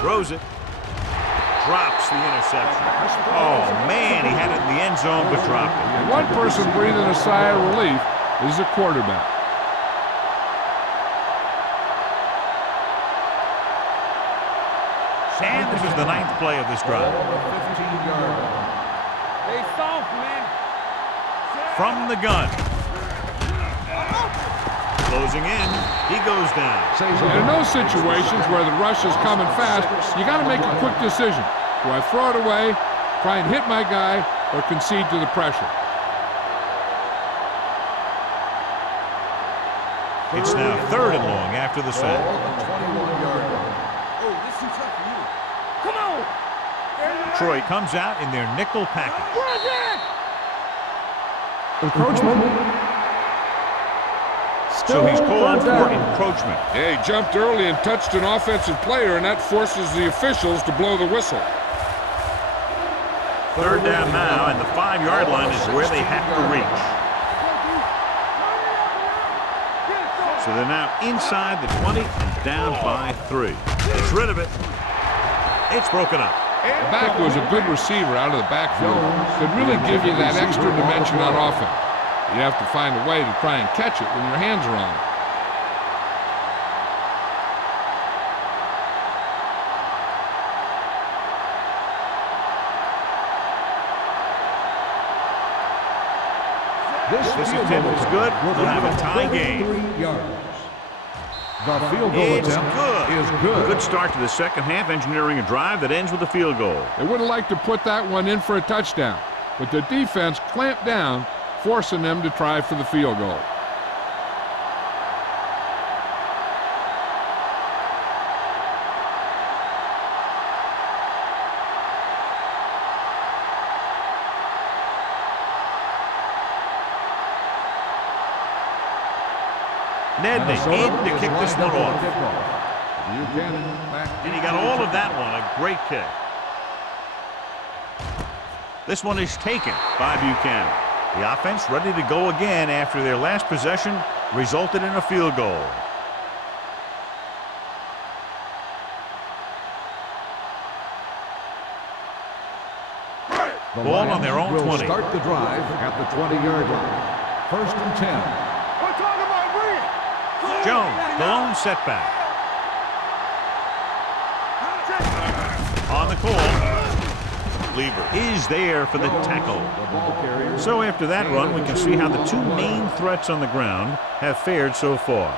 Throws it. Drops the interception. Oh, man, he had it in the end zone but dropped it. One person breathing a sigh of relief is the quarterback. And this is the 9th play of this drive. They soft, man. From the gun. Closing in. He goes down. In those situations where the rush is coming fast, you got to make a quick decision. Do I throw it away, try and hit my guy, or concede to the pressure? It's now 3rd and long after the sack. Come on. Detroit comes out in their nickel package. Encroachment. So he's called for encroachment. Yeah, he jumped early and touched an offensive player, and that forces the officials to blow the whistle. Third down now, and the 5-yard line is where they have to reach. So they're now inside the 20 and down by 3. It's rid of it. It's broken up. The back was a good receiver out of the backfield. Could really give you that extra dimension on offense. You have to find a way to try and catch it when your hands are on it. This attempt is good. They'll have a tie game. The field goal It's attempt good. is good. Good start to the second half, engineering a drive that ends with a field goal. They would have liked to put that one in for a touchdown, but the defense clamped down, forcing them to try for the field goal. Nedney in to kick this one off. And he got all of that one. A great kick. This one is taken by Buchanan. The offense ready to go again after their last possession resulted in a field goal. Ball on their own 20. Start the drive at the 20-yard line. First and 10. Jones, the lone setback. On the call, Lieber is there for the tackle. So after that run, we can see how the two main threats on the ground have fared so far.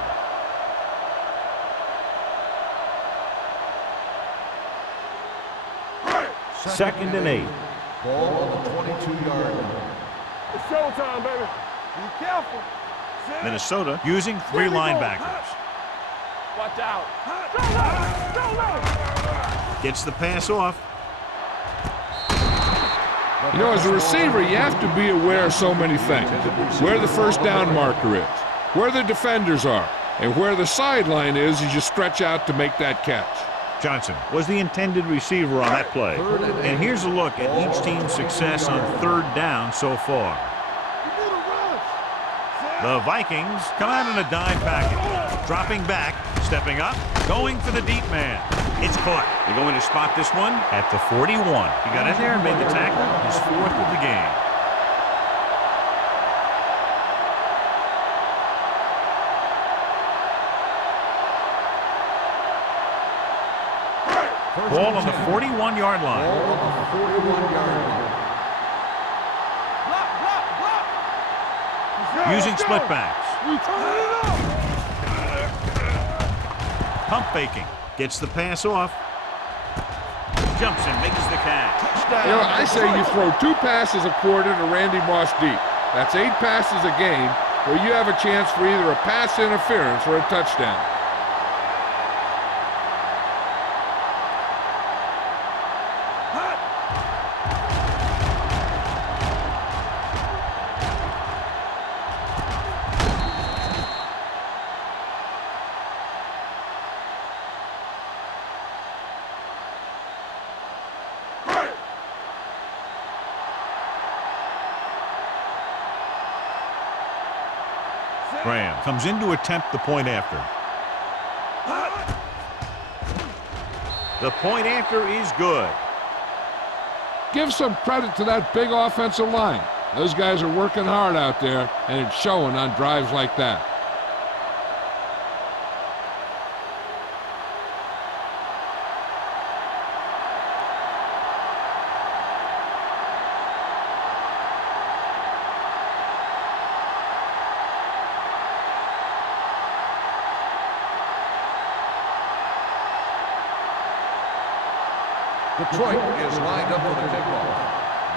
Second and 8. Ball on the 22-yard line. It's showtime, baby. Be careful. Minnesota using 3 linebackers. Watch out. Don't let him. Gets the pass off. You know, as a receiver, you have to be aware of so many things. Where the first down marker is, where the defenders are, and where the sideline is as you stretch out to make that catch. Johnson was the intended receiver on that play. And here's a look at each team's success on third down so far. The Vikings come out in a dime package. Dropping back, stepping up, going for the deep man. It's caught. They're going to spot this one at the 41. He got in there and made the tackle, his 4th of the game. Ball on the 41-yard line. Ball on the 41-yard line. Using split backs. Pump faking. Gets the pass off. Jumps and makes the catch. You know, I say you throw 2 passes a quarter to Randy Moss deep. That's 8 passes a game where you have a chance for either a pass interference or a touchdown. Graham comes in to attempt the point after. The point after is good. Give some credit to that big offensive line. Those guys are working hard out there, and it's showing on drives like that. Detroit is lined up for the kickoff.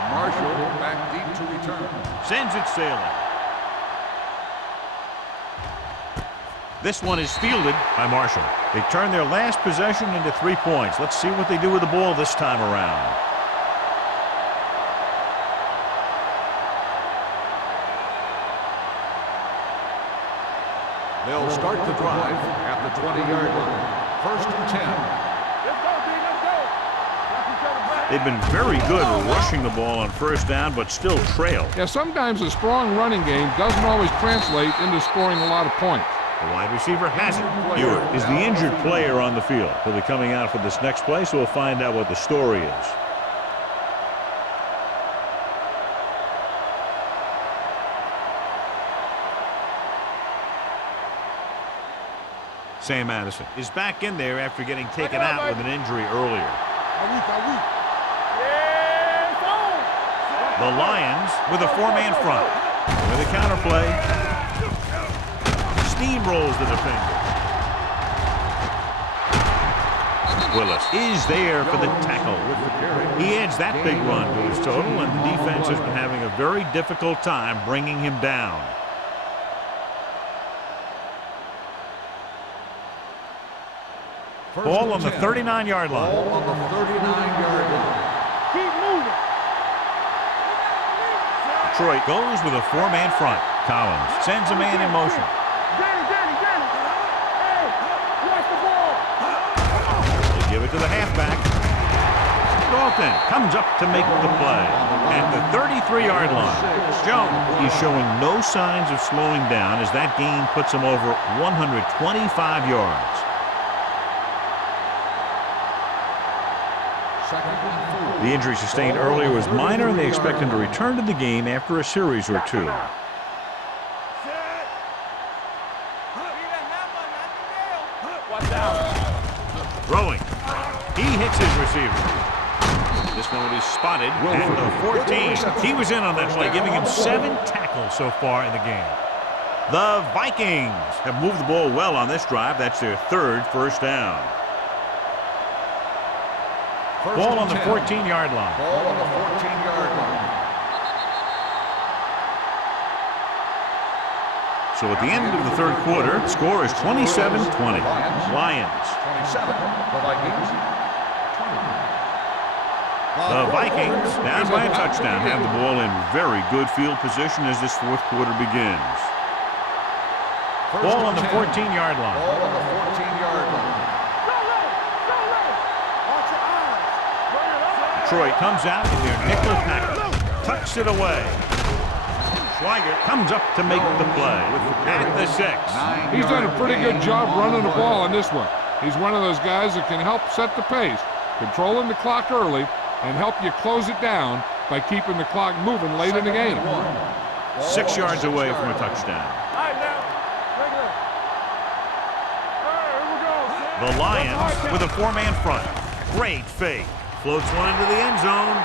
Marshall back deep to return. Sends it sailing. This one is fielded by Marshall. They turn their last possession into 3 points. Let's see what they do with the ball this time around. They'll start the drive at the 20-yard line. First and 10. Let's go, D. Let's go. Knock each other back. They've been very good rushing the ball on first down, but still trail. Yeah, sometimes a strong running game doesn't always translate into scoring a lot of points. The wide receiver has it. Hewitt is the injured player on the field. He'll be coming out for this next play, so we'll find out what the story is. Sam Madison is back in there after getting taken out with an injury earlier. The Lions with a four-man front. With a counterplay. Steamrolls the defender. Willis is there for the tackle. He adds that big run to his total, and the defense has been having a very difficult time bringing him down. Ball on the 39-yard line. Ball on the 39-yard line. Keep moving. Detroit goes with a four-man front. Collins sends a man in motion. Danny. Hey, watch the ball. They give it to the halfback. Dalton comes up to make the play at the 33-yard line. Jones is showing no signs of slowing down as that gain puts him over 125 yards. The injury sustained earlier was minor, and they expect him to return to the game after a series or two. Throwing. He hits his receiver. This one will be spotted at the 14. He was in on that play, giving him 7 tackles so far in the game. The Vikings have moved the ball well on this drive. That's their 3rd first down. Ball on the 14-yard line. Ball on the 14-yard line. So at the end of the 3rd quarter, the score is 27-20. Lions. 27. The Vikings. The Vikings, down by a touchdown, have the ball in very good field position as this 4th quarter begins. Ball on the 14-yard line. Ball on the 14-yard line. Detroit comes out in their nickel package, tucks it away. Schweiger comes up to make the play at the 6. He's done a pretty good job running the ball on this one. He's one of those guys that can help set the pace, controlling the clock early, and help you close it down by keeping the clock moving late in the game. 6 yards away from a touchdown. The Lions with a four-man front. Great fake. Floats one into the end zone.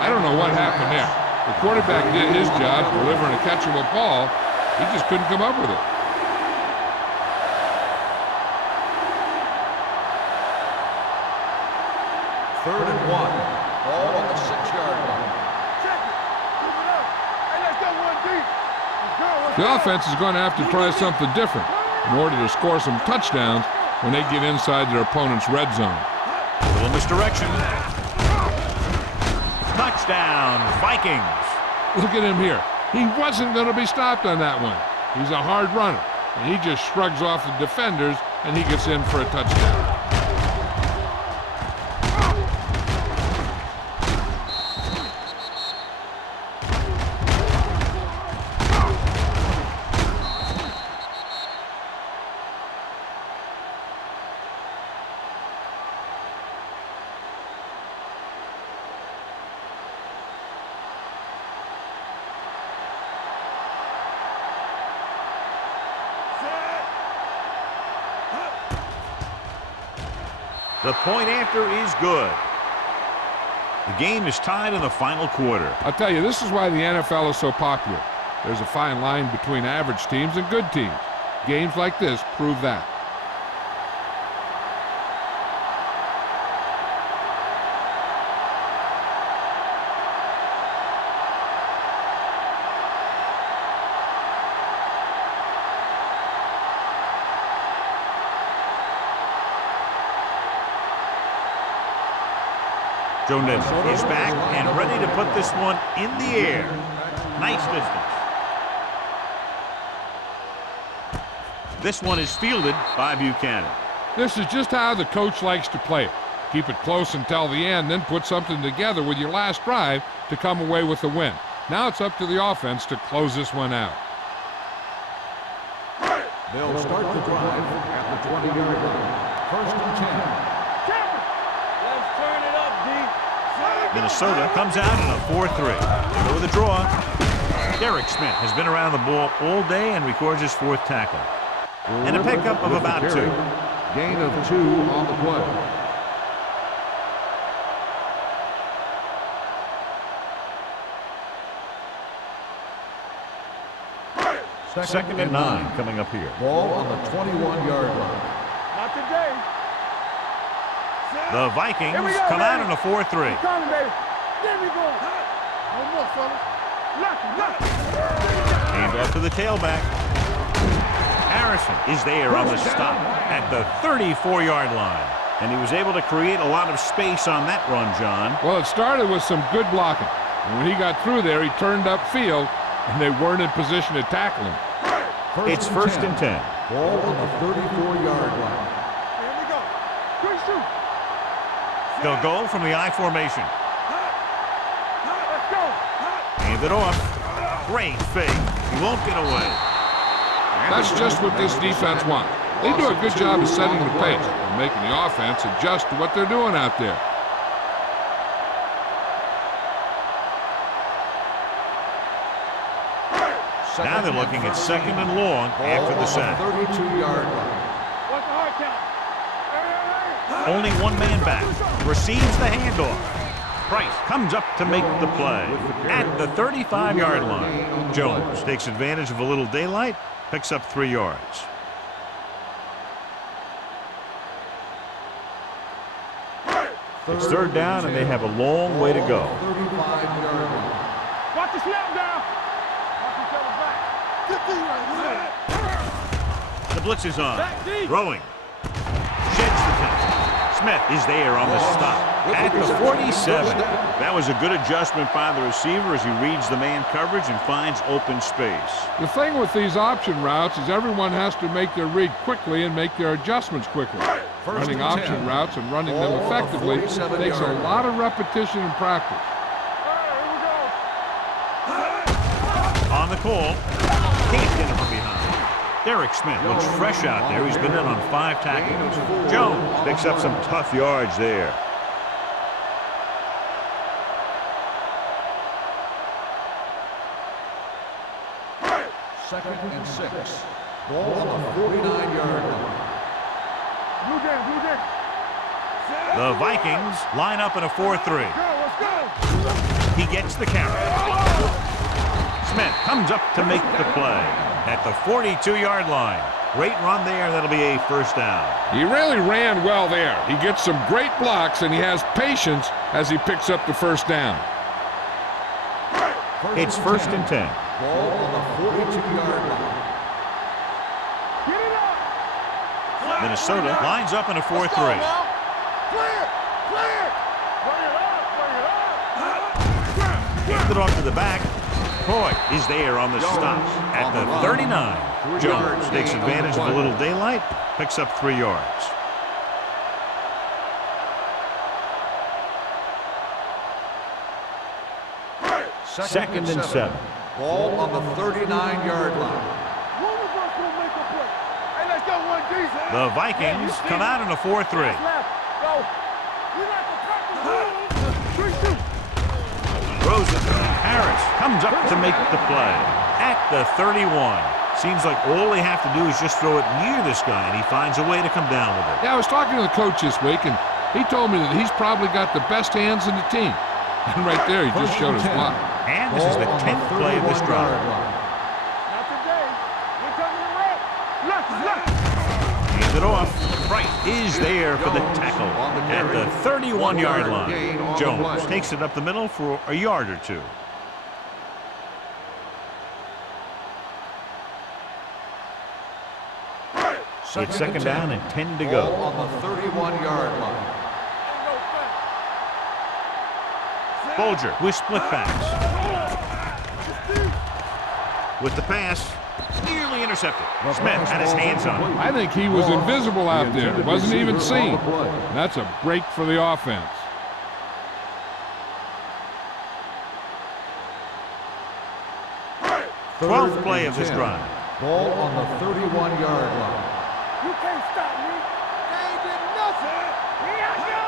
I don't know what happened there. The quarterback did his job delivering a catchable ball. He just couldn't come up with it. Third and 1. Ball on the 6-yard line. The offense is going to have to try something different in order to score some touchdowns when they get inside their opponent's red zone. A little misdirection. Touchdown, Vikings. Look at him here. He wasn't going to be stopped on that one. He's a hard runner, and he just shrugs off the defenders, and he gets in for a touchdown. The point after is good. The game is tied in the final quarter. I'll tell you, this is why the NFL is so popular. There's a fine line between average teams and good teams. Games like this prove that. Joe Nedson is back and ready to put this one in the air. Nice distance. This one is fielded by Buchanan. This is just how the coach likes to play it. Keep it close until the end, then put something together with your last drive to come away with the win. Now it's up to the offense to close this one out. They'll start the drive at the 20-yard line. First and 10. Let's turn it up, D. Minnesota comes out in a 4-3. They go with a draw. Derek Smith has been around the ball all day and records his 4th tackle. And a pickup of about 2. Gain of 2 on the play. Second and 9 coming up here. Ball on the 21-yard line. Not today. The Vikings Here we go, come out baby. in a 4-3. Coming, baby. There we go. No more, fellas. Lock him. Aimed off to the tailback. Harrison is there on the stop at the 34-yard line. And he was able to create a lot of space on that run, John. Well, it started with some good blocking. And when he got through there, he turned upfield, and they weren't in position to tackle him. It's first and 10. Ball on the 34-yard line. Here we go. Quick shoot. They'll go from the I formation. Let's go. Hand it off. Great fake. He won't get away. That's just what this defense wants. They do a good job of setting the pace and making the offense adjust to what they're doing out there. Now they're looking at second and long after the sack. 32-yard line. What's the hard count? Hey, Only one man back. Receives the handoff. Price comes up to make the play at the 35-yard line. Jones takes advantage of a little daylight, picks up 3 yards. It's third down, and they have a long way to go. 35-yard line. Watch the snap down. Watch each other back. Get these right here. The blitz is on. Throwing. Sheds the tackle. Smith is there on the stop at the 47. That was a good adjustment by the receiver as he reads the man coverage and finds open space. The thing with these option routes is everyone has to make their read quickly and make their adjustments quickly. Running option routes and running them effectively takes a lot of repetition and practice. On the call. Can't get him from behind. Derek Smith looks fresh out there. He's been in on 5 tackles. Jones picks up some tough yards there. Second and 6. Ball on the 49-yard line. Blue jam. The Vikings line up in a 4-3. Let's go. He gets the carry. Smith comes up to make the play at the 42-yard line. Great run there. That'll be a first down. He really ran well there. He gets some great blocks, and he has patience as he picks up the first down. It's first and 10. Ball on the 42-yard line. Get it up. Minnesota lines up in a 4-3. Clear. Bring it up. Handed off to the back. Croy is there on the stop at the 39. Jones takes advantage of a little daylight, picks up 3 yards. Second and 7. Ball on the 39-yard line. Hey, let's go, 1D. The Vikings come out in a 4-3. Left. Go. We like to practice. 3-2. Throws it. Harris comes up to make the play at the 31. Seems like all they have to do is just throw it near this guy, and he finds a way to come down with it. Yeah, I was talking to the coach this week, and he told me that he's probably got the best hands in the team. And right there, he just showed his block. And this is the 10th play of this drive. Not today. We're coming to red. Look. Hands it off. Price is there for the tackle at the 31-yard line. Jones takes it up the middle for a yard or 2. It's second down and 10 to go. Ball on the 31-yard line. Bolger with split backs. With the pass, nearly intercepted. Smith had his hands on it. I think he was invisible out there. Wasn't even seen. That's a break for the offense. Twelfth play of this drive. Ball on the 31-yard line. You can't stop me. They ain't did nothing. Here I go.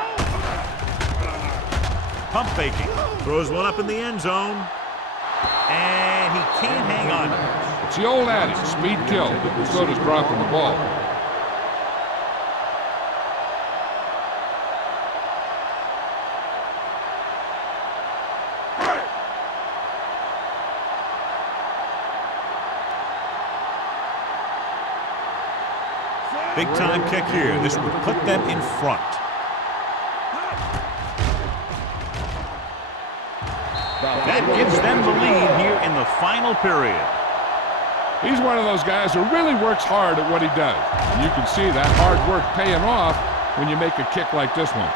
Pump faking. Throws one up in the end zone. And he can't hang on. It's the old adage, speed kills. So does dropping the ball. Big time kick here. This would put them in front. That gives them the lead here in the final period. He's one of those guys who really works hard at what he does. And you can see that hard work paying off when you make a kick like this one.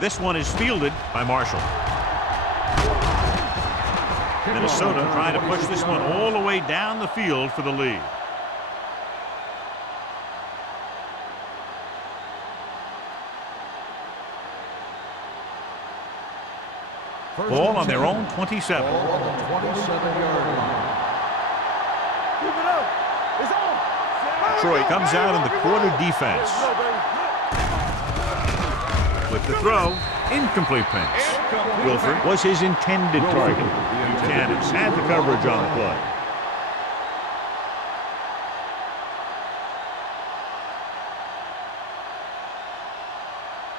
This one is fielded by Marshall. Minnesota trying to push this one all the way down the field for the lead. Ball on their own 27. Ball on the 27-yard line. Keep it up. It's on. Troy comes out in the quarter defense. With the throw, incomplete pass. Wilford was his intended target. Buchanan had the coverage on the play.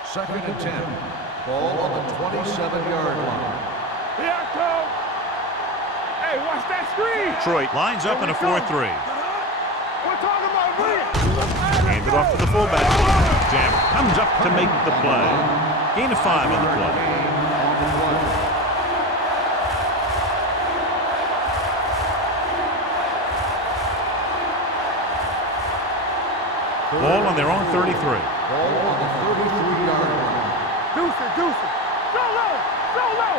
Second and 10. Ball on the 27-yard line. Here I come. Hey, watch that screen. Detroit lines up in a 4-3. We're talking about me. Hand it off to the fullback. Jammer comes up to make the play. Gain of 5 on the play. Ball on their own 33. Ball on the 33-yard line. Deuce it. Go low.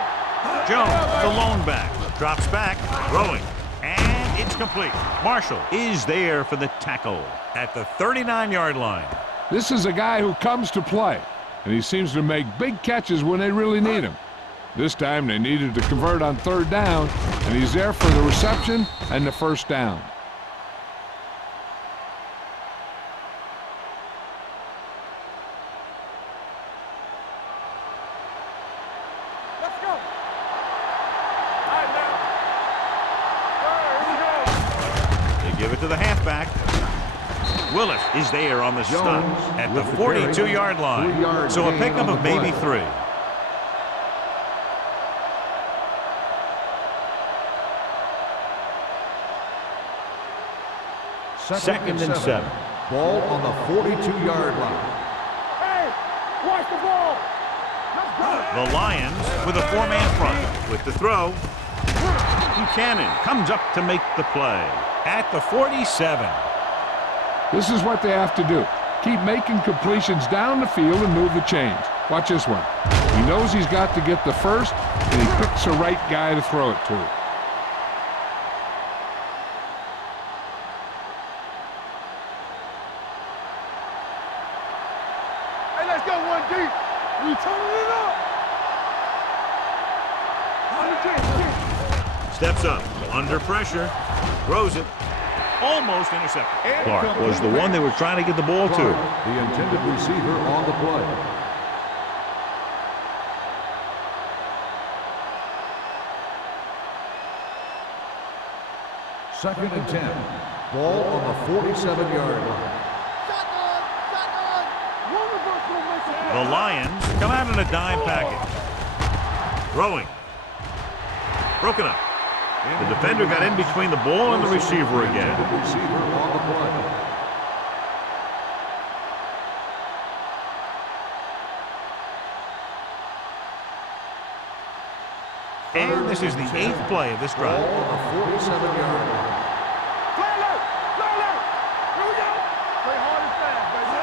Jones, the lone back, drops back, throwing, and it's complete. Marshall is there for the tackle at the 39-yard line. This is a guy who comes to play, and he seems to make big catches when they really need him. This time they needed to convert on third down, and he's there for the reception and the first down. Let's go. All right, now. They give it to the halfback. Willis is there on the stop at the 42-yard line. So a pickup of maybe 3. Second and 7. Ball on the 42-yard line. Hey, watch the ball. Let's go. The Lions with a 4-man front. With the throw, Buchanan comes up to make the play at the 47. This is what they have to do. Keep making completions down the field and move the chains. Watch this one. He knows he's got to get the first, and he picks the right guy to throw it to. Hey, let's go one deep. We turning it up. Steps up, under pressure, throws it, almost intercepted. Clark was the one they were trying to get the ball to. The intended receiver on the play. Second and 10. Ball on the 47-yard line. The Lions come out in a dime package. Throwing. Broken up. The defender got in between the ball and the receiver again. Receiver on the play. And this is the 8th play of this drive. Ball on the 47-yard line.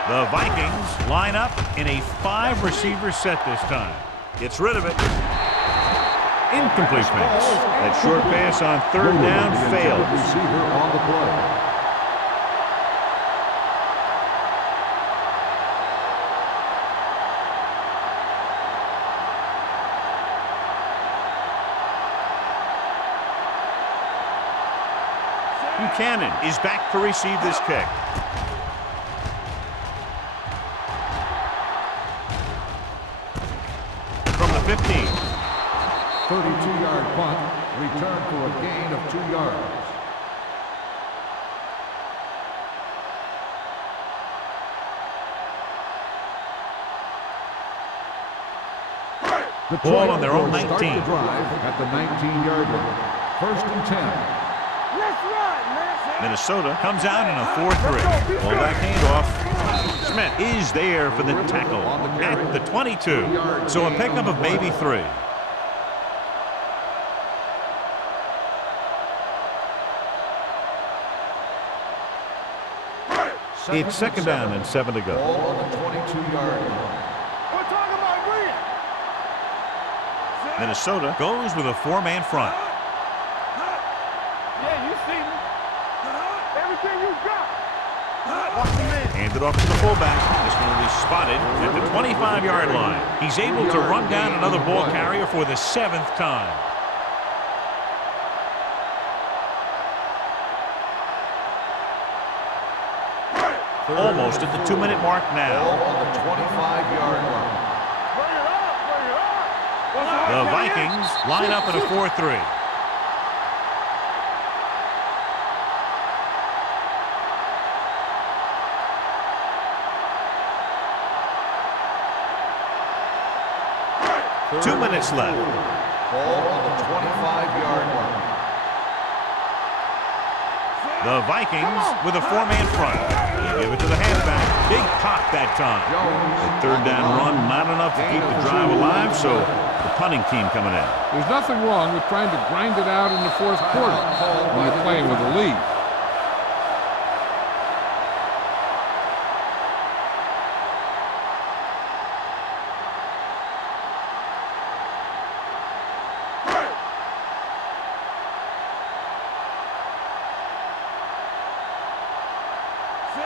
The Vikings line up in a 5-receiver set this time. Gets rid of it. Incomplete pass. That short pass on 3rd down failed. Receiver on the play. Buchanan is back to receive this kick. From the 15. 32-yard punt, return for a gain of 2 yards. The Ball on their own will start 19. the drive at the 19-yard line. 1st and 10. Minnesota comes out in a 4-3. Well, that handoff. Smith is there for the tackle at the 22. So a pickup of maybe 3. It's 2nd down and 7 to go. Ball on the 22-yard line. Minnesota goes with a 4-man front. Yeah, you see me. Everything you got. Watch the man. Handed off to the fullback. This one will be spotted at the 25-yard line. He's able to run down another ball carrier for the 7th time. Almost at the 2-minute mark Ball now. on the 25-yard line. Bring it up, bring it up. The Vikings line up in a 4-3. Two minutes left. Ball on the 25-yard line. The Vikings with a 4-man front. They give it to the halfback. Big pop that time. The 3rd down run, not enough to keep the drive alive, so the punting team coming in. There's nothing wrong with trying to grind it out in the 4th quarter when you're playing with a lead.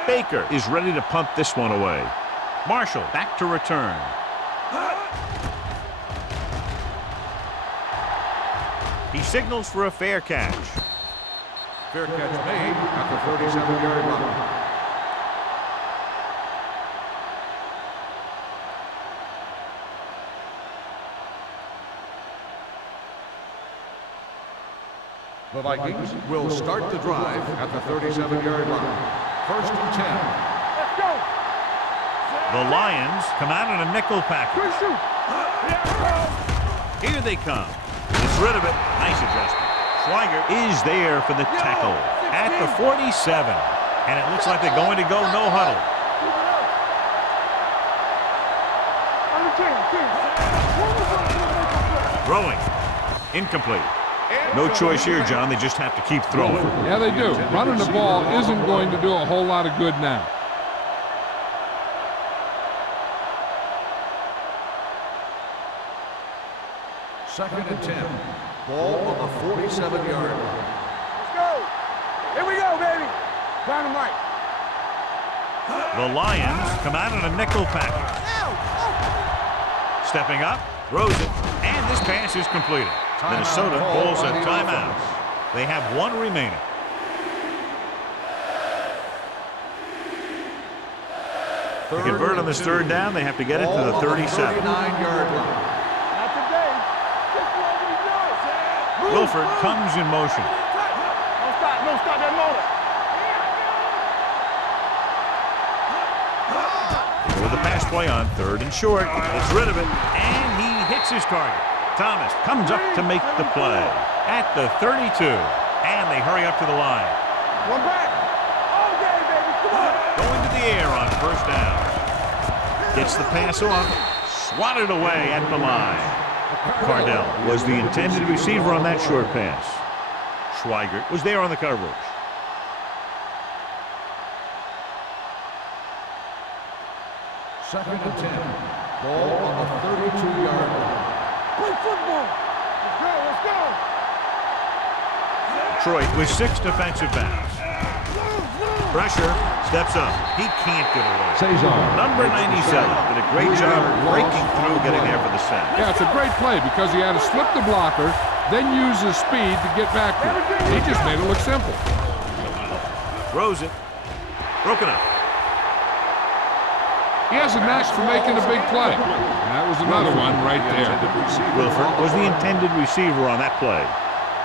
Baker is ready to punt this one away. Marshall back to return. He signals for a fair catch. Fair catch made at the 37-yard line. The Vikings will start the drive at the 37-yard line. 1st and 10. Let's go. The Lions come out in a nickel package. Good shoot. Here they come. Gets rid of it. Nice adjustment. Schweiger is there for the tackle at the 47. And it looks like they're going to go no huddle. Throwing. Incomplete. No choice here, John. They just have to keep throwing. Yeah, they do. Running the ball isn't going to do a whole lot of good now. Second and 10. Ball on the 47-yard line. Let's go. Here we go, baby. Dynamite. The Lions come out in a nickel package. Stepping up, throws it, and this pass is completed. Minnesota pulls a timeout. They have 1 remaining. To convert on this 3rd down, they have to get it to the 37. 39-yard line. Not today. This is what we do. Wilford comes in motion. No stop that motor. With the pass play on 3rd and short. Gets rid of it, and he hits his target. Thomas comes up to make the play at the 32, and they hurry up to the line. One back. All day, baby. Come on. Going to the air on 1st down. Gets the pass off, swatted away at the line. Cardell was the intended receiver on that short pass. Schweigert was there on the coverage. Second and 10. Ball on the 32-yard line. Play football. Let's go, let's go. Detroit with 6 defensive backs. Pressure, steps up. He can't get away. Cesar. Number 97 did a great job breaking through, getting there for the sack. Yeah, it's a great play because he had to slip the blocker, then use his speed to get back to it. He just made it look simple. Throws it. Broken up. He has a knack for making a big play. And that was another one right there. Wilford was the intended receiver on that play.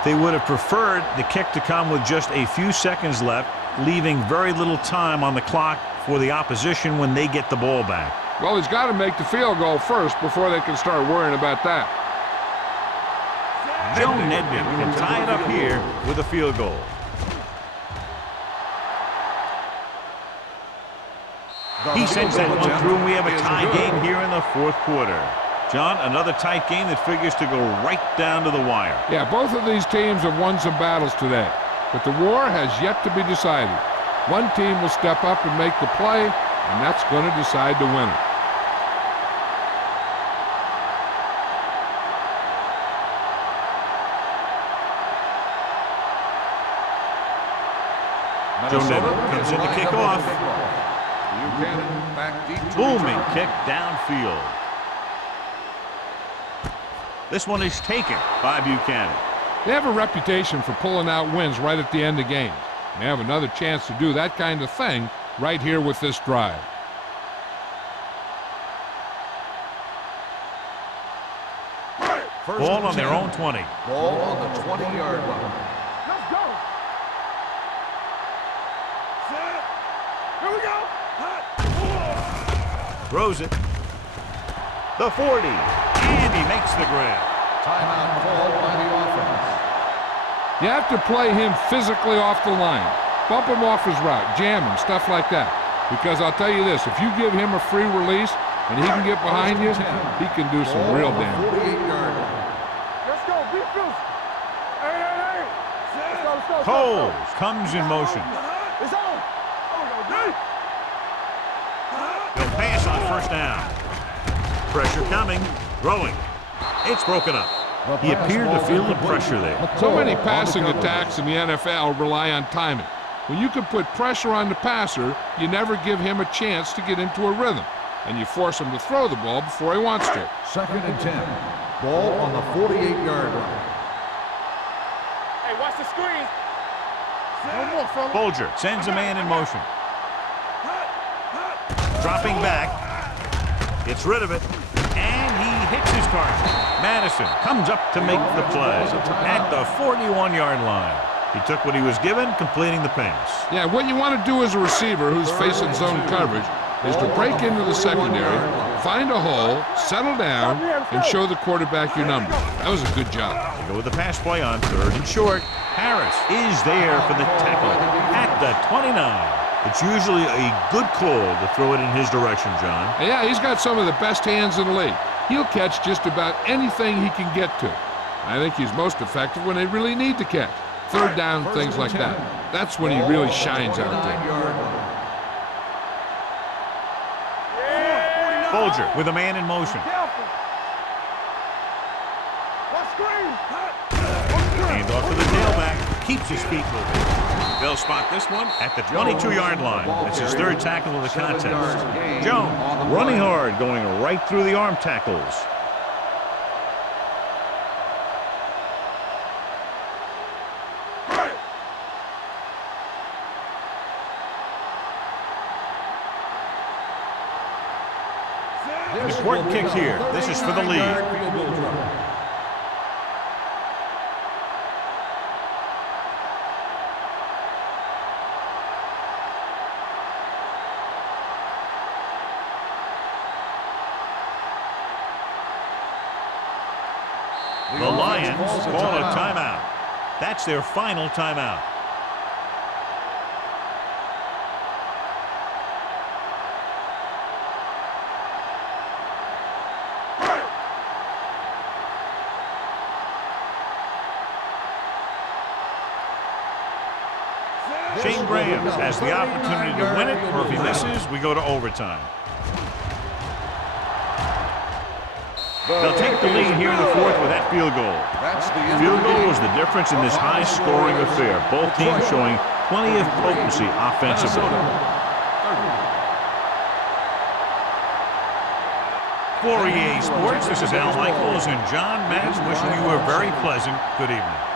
They would have preferred the kick to come with just a few seconds left, leaving very little time on the clock for the opposition when they get the ball back. Well, he's got to make the field goal first before they can start worrying about that. Joe Nednick can tie it up here with a field goal. He sends that one through, and we have a tie game here in the fourth quarter. John, another tight game that figures to go right down to the wire. Yeah, both of these teams have won some battles today, but the war has yet to be decided. One team will step up and make the play, and that's going to decide the winner. Joe Nednick comes in to kick off. Buchanan back deep to Booming return. kick downfield. This one is taken by Buchanan. They have a reputation for pulling out wins right at the end of games. They have another chance to do that kind of thing right here with this drive. Ball on their own 20. Ball on the 20-yard line. Let's go. Set. Here we go. Throws it. The 40. And he makes the grab. Timeout called by the offense. You have to play him physically off the line. Bump him off his route, jam him, stuff like that. Because I'll tell you this, if you give him a free release and he can get behind you, he can do some Ball real on the damage. 48-yard line. Let's go. Be fierce. Hey, hey, hey. Let's go, let's go. Coles comes in motion. It's on. Oh, no, dude. He'll pass on first down. Pressure coming. Throwing. It's broken up. He appeared to feel the pressure there. So many passing attacks in the NFL rely on timing. When you can put pressure on the passer, you never give him a chance to get into a rhythm, and you force him to throw the ball before he wants to. Second and 10. Ball on the 48-yard line. Hey, watch the screen. No more, fella. Bolger sends a man in motion. Dropping back. Gets rid of it. And he hits his target. Madison comes up to make the play at the 41-yard line. He took what he was given, completing the pass. Yeah, what you want to do as a receiver who's facing zone coverage is to break into the secondary, find a hole, settle down, and show the quarterback your number. That was a good job. They go with the pass play on third and short. Harris is there for the tackle at the 29. It's usually a good call to throw it in his direction, John. Yeah, he's got some of the best hands in the league. He'll catch just about anything he can get to. I think he's most effective when they really need to catch. Third down, things like that. That's when he really shines out there. Bolger with a man in motion. Careful. Watch screen. Hand off to the tailback. Keeps his feet moving. They'll spot this one at the 22-yard line. That's his third tackle of the contest. Jones running hard, going right through the arm tackles. Important kick here. This is for the lead. The Lions call a timeout. That's their final timeout. Shane Graham has the opportunity to win it, or if he misses, we go to overtime. They'll take the lead here in the fourth with that field goal. Field goal was the difference in this high-scoring affair. Both teams showing plenty of potency offensively. For EA Sports, this is Al Michaels and John Madden wishing you a very pleasant good evening.